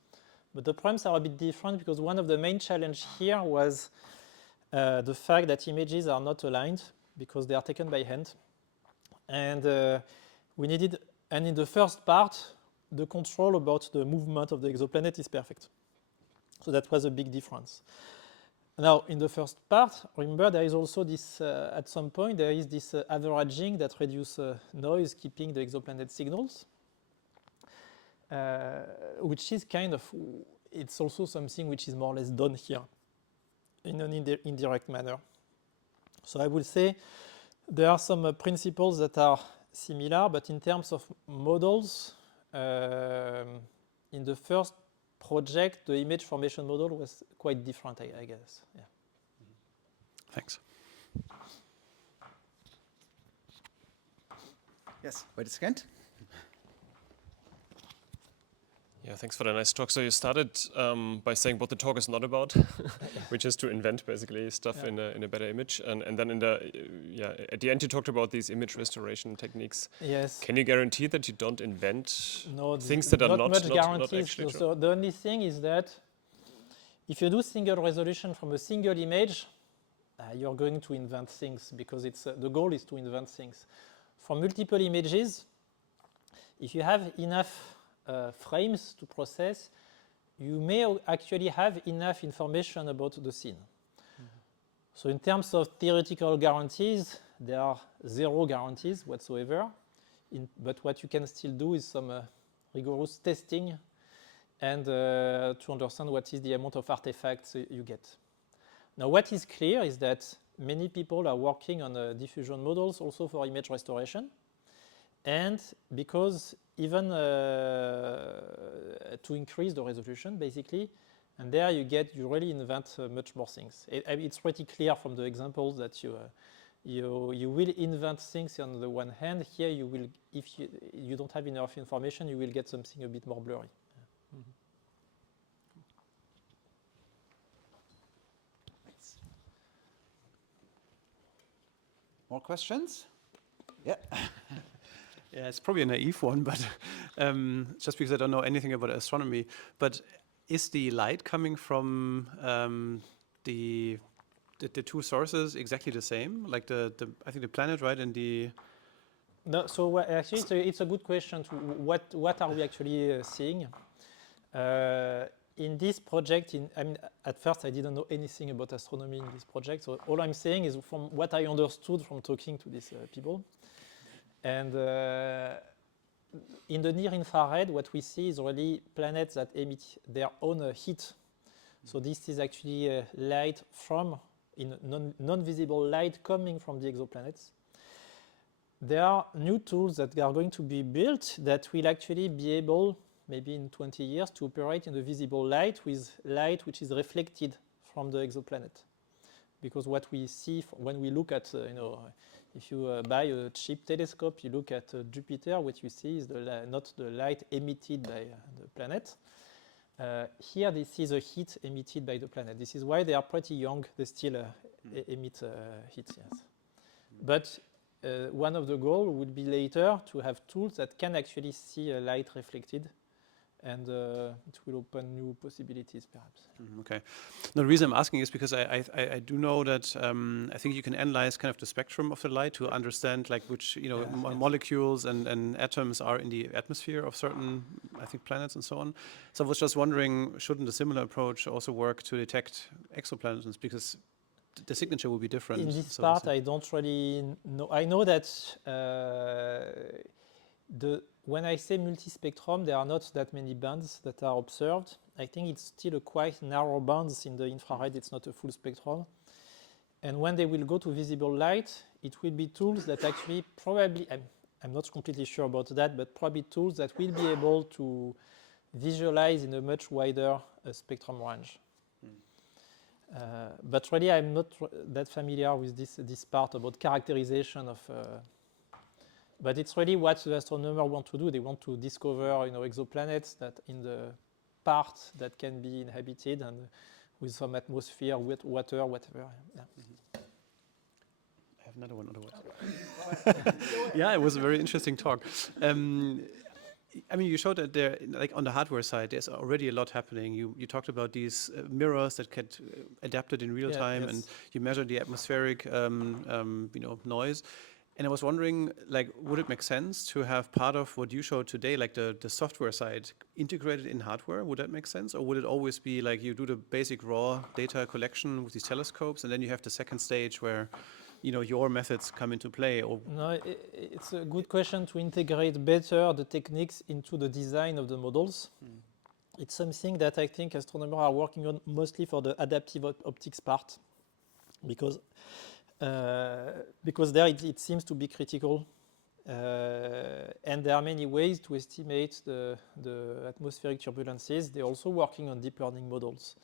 But the problems are a bit different, because one of the main challenges here was the fact that images are not aligned because they are taken by hand. And we needed, and in the first part, the control about the movement of the exoplanet is perfect. So that was a big difference. Now, in the first part, remember there is also this, at some point, there is this averaging that reduces noise, keeping the exoplanet signals, which is kind of, it's also something which is more or less done here in an indirect manner. So I will say there are some principles that are similar, but in terms of models, in the first project, the image formation model was quite different, I guess. Yeah. Thanks. Yes, wait a second. Yeah, thanks for the nice talk. So you started by saying what the talk is not about, which is to invent basically stuff in a better image, and then in the at the end you talked about these image restoration techniques. Yes. Can you guarantee that you don't invent No, things that are not not much guarantees. actually true? So the only thing is that if you do single resolution from a single image, you're going to invent things because it's the goal is to invent things. For multiple images, if you have enough frames to process, you may actually have enough information about the scene. So in terms of theoretical guarantees, there are zero guarantees whatsoever. But what you can still do is some rigorous testing and to understand what is the amount of artifacts you get. Now what is clear is that many people are working on diffusion models also for image restoration. And because even to increase the resolution, basically, and there you really invent much more things. It's pretty clear from the examples that you will invent things on the one hand. Here you will, if you don't have enough information, you will get something a bit more blurry. More questions? Yeah. Yeah, it's probably a naive one, but just because I don't know anything about astronomy. But is the light coming from the two sources exactly the same? Like I think the planet, right, and the. No, so actually, it's a good question. What are we actually seeing? In this project, at first I didn't know anything about astronomy in this project. So all I'm saying is from what I understood from talking to these people. And in the near infrared, what we see is really planets that emit their own heat. So this is actually light from non-visible light coming from the exoplanets. There are new tools that are going to be built that will actually be able, maybe in 20 years, to operate in the visible light with light which is reflected from the exoplanet. Because what we see when we look at, if you buy a cheap telescope, you look at Jupiter, what you see is not the light emitted by the planet. Here, this is the heat emitted by the planet. This is why they are pretty young. They still emit heat, yes. But one of the goals would be later to have tools that can actually see light reflected. And it will open new possibilities, perhaps. Okay. The reason I'm asking is because I do know that I think you can analyze kind of the spectrum of the light to understand like which molecules and atoms are in the atmosphere of certain, I think, planets and so on. So I was just wondering, shouldn't a similar approach also work to detect exoplanets? Because the signature will be different. In this part, I don't really know. I know that when I say multispectrum, there are not that many bands that are observed. I think it's still a quite narrow bands in the infrared. It's not a full spectrum. And when they will go to visible light, it will be tools that actually probably, I'm not completely sure about that, but probably tools that will be able to visualize in a much wider spectrum range. But really, I'm not that familiar with this part about characterization of. But it's really what the astronomers want to do. They want to discover, exoplanets that in the part that can be inhabited and with some atmosphere, water, whatever. Yeah. I have another one. Yeah, it was a very interesting talk. You showed that there, like on the hardware side, there's already a lot happening. You talked about these mirrors that get adapted in real time, and you measure the atmospheric, noise. And I was wondering, like, would it make sense to have part of what you showed today, like the software side, integrated in hardware? Would that make sense? Or would it always be like you do the basic raw data collection with these telescopes, and then you have the second stage where, your methods come into play? Or no, it's a good question to integrate better the techniques into the design of the models. It's something that I think astronomers are working on mostly for the adaptive optics part, because there it seems to be critical. And there are many ways to estimate the atmospheric turbulences. They're also working on deep learning models.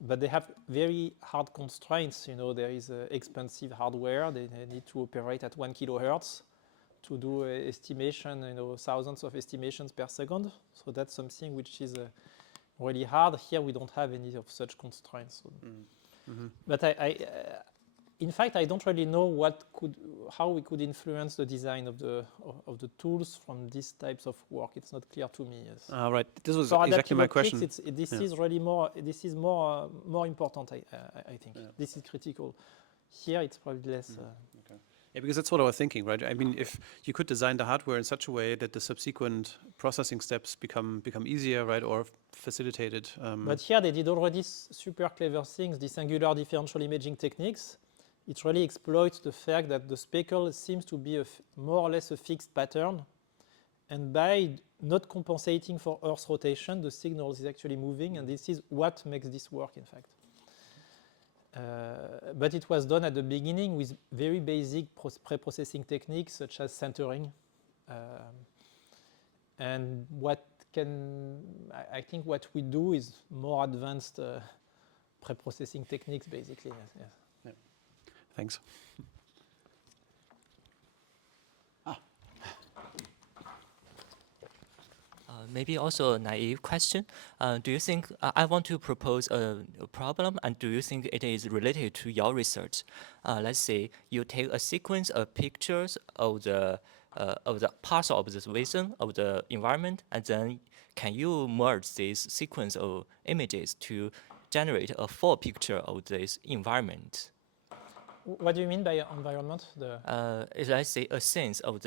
But they have very hard constraints. There is expensive hardware. They need to operate at 1 kilohertz to do estimation, thousands of estimations per second. So that's something which is really hard. Here we don't have any of such constraints. So. But in fact, I don't really know how we could influence the design of the tools from these types of work. It's not clear to me. Yes. Right. This was For exactly my adaptive question. optics, this is really more. This is more important. I think this is critical. Here, it's probably less. Yeah, because that's what I was thinking, right? I mean, if you could design the hardware in such a way that the subsequent processing steps become easier, right, or facilitated. But here they did already super clever things. These angular differential imaging techniques, it really exploits the fact that the speckle seems to be more or less a fixed pattern, and by not compensating for Earth's rotation, the signal is actually moving, and this is what makes this work, in fact. But it was done at the beginning with very basic pre-processing techniques such as centering. And I think what we do is more advanced pre-processing techniques, basically. Yes. Yeah. Thanks. Maybe also a naive question. Do you think, I want to propose a problem, and do you think it is related to your research? Let's say you take a sequence of pictures of the partial observation of the environment, and then can you merge this sequence of images to generate a full picture of this environment? What do you mean by environment? Let's say a sense of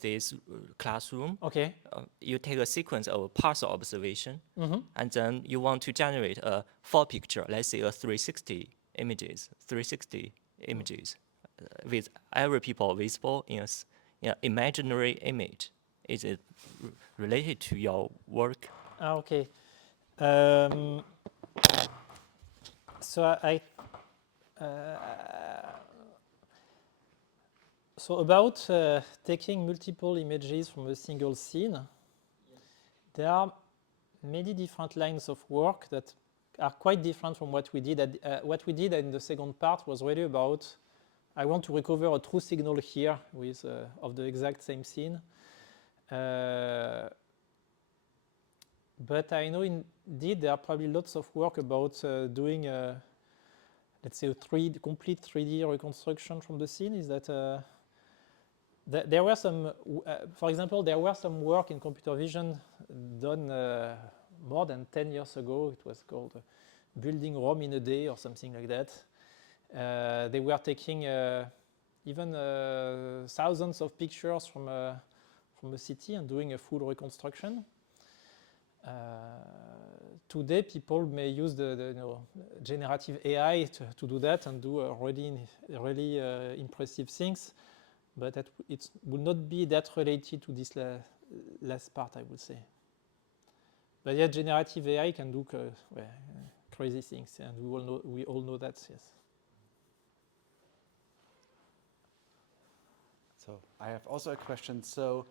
this classroom. Okay. You take a sequence of partial observation, and then you want to generate a full picture. Let's say a 360 images, with every people visible in an imaginary image. Is it related to your work? Okay. So about taking multiple images from a single scene, there are many different lines of work that are quite different from what we did. What we did in the second part was really about, I want to recover a true signal here with of the exact same scene. But I know indeed there are probably lots of work about doing, let's say, a complete 3D reconstruction from the scene. Is that there were some, for example, there were some work in computer vision done more than 10 years ago. It was called Building Rome in a Day or something like that. They were taking even thousands of pictures from a city and doing a full reconstruction. Today, people may use the generative AI to do that and do really impressive things, but it will not be that related to this last part, I would say. But yeah, generative AI can do crazy things, and we all know that. Yes. So I have also a question. So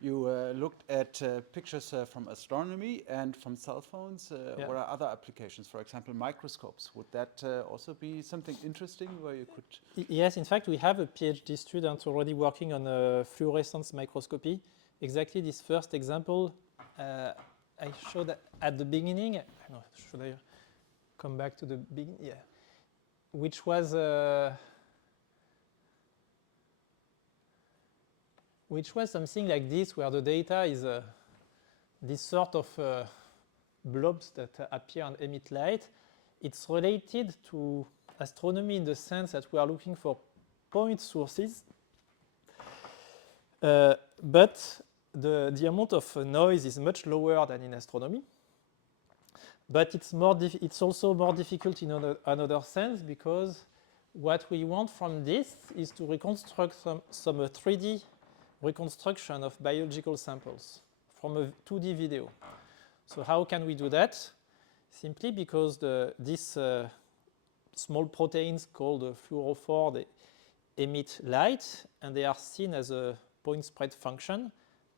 you looked at pictures from astronomy and from cell phones. Yeah. What are other applications? For example, microscopes. Would that also be something interesting where you could? Yes, in fact, we have a PhD student already working on fluorescence microscopy. Exactly this first example I showed at the beginning. No, should I come back to the beginning? Yeah, which was something like this, where the data is this sort of blobs that appear and emit light. It's related to astronomy in the sense that we are looking for point sources, but the amount of noise is much lower than in astronomy. But it's also more difficult in another sense, because what we want from this is to reconstruct some 3D reconstruction of biological samples from a 2D video. So how can we do that? Simply because these small proteins called fluorophore, they emit light, and they are seen as a point spread function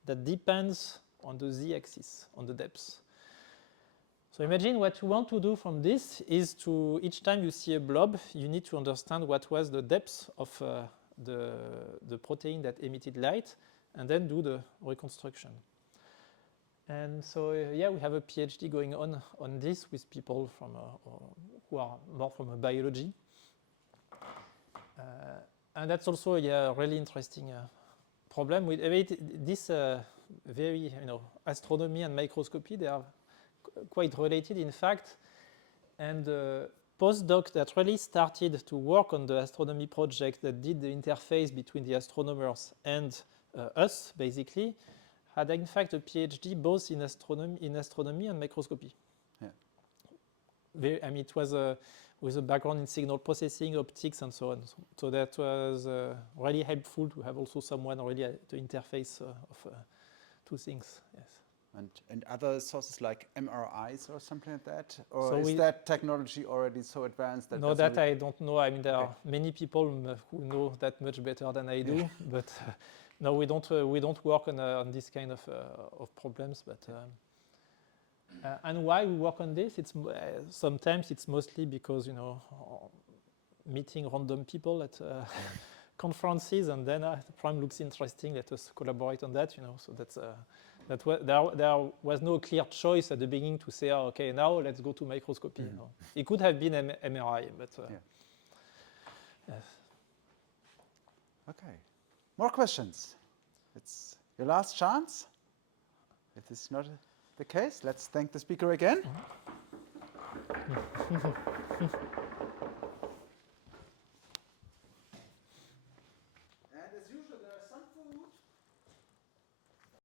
that depends on the z-axis, on the depth. So imagine what you want to do from this is to, each time you see a blob, you need to understand what was the depth of the protein that emitted light, and then do the reconstruction. And so, yeah, we have a PhD going on this with people from who are more from biology. And that's also a really interesting problem. With this very, astronomy and microscopy, they are quite related, in fact. And the postdoc that really started to work on the astronomy project that did the interface between the astronomers and us, basically, had in fact a PhD both in astronomy and microscopy. Yeah. It was with a background in signal processing, optics, and so on. So that was really helpful to have also someone really at the interface of two things. Yes. And other sources like MRIs or something like that? Or So is that technology already so advanced that... No, that I don't know. I mean, there are many people who know that much better than I do. But no, we don't work on this kind of problems. But and why we work on this? It's sometimes it's mostly because meeting random people at conferences, and then the problem looks interesting. Let us collaborate on that. So that's there was no clear choice at the beginning to say, okay, now let's go to microscopy. It could have been MRI, but yes. Okay. More questions? It's your last chance. If this is not the case, let's thank the speaker again.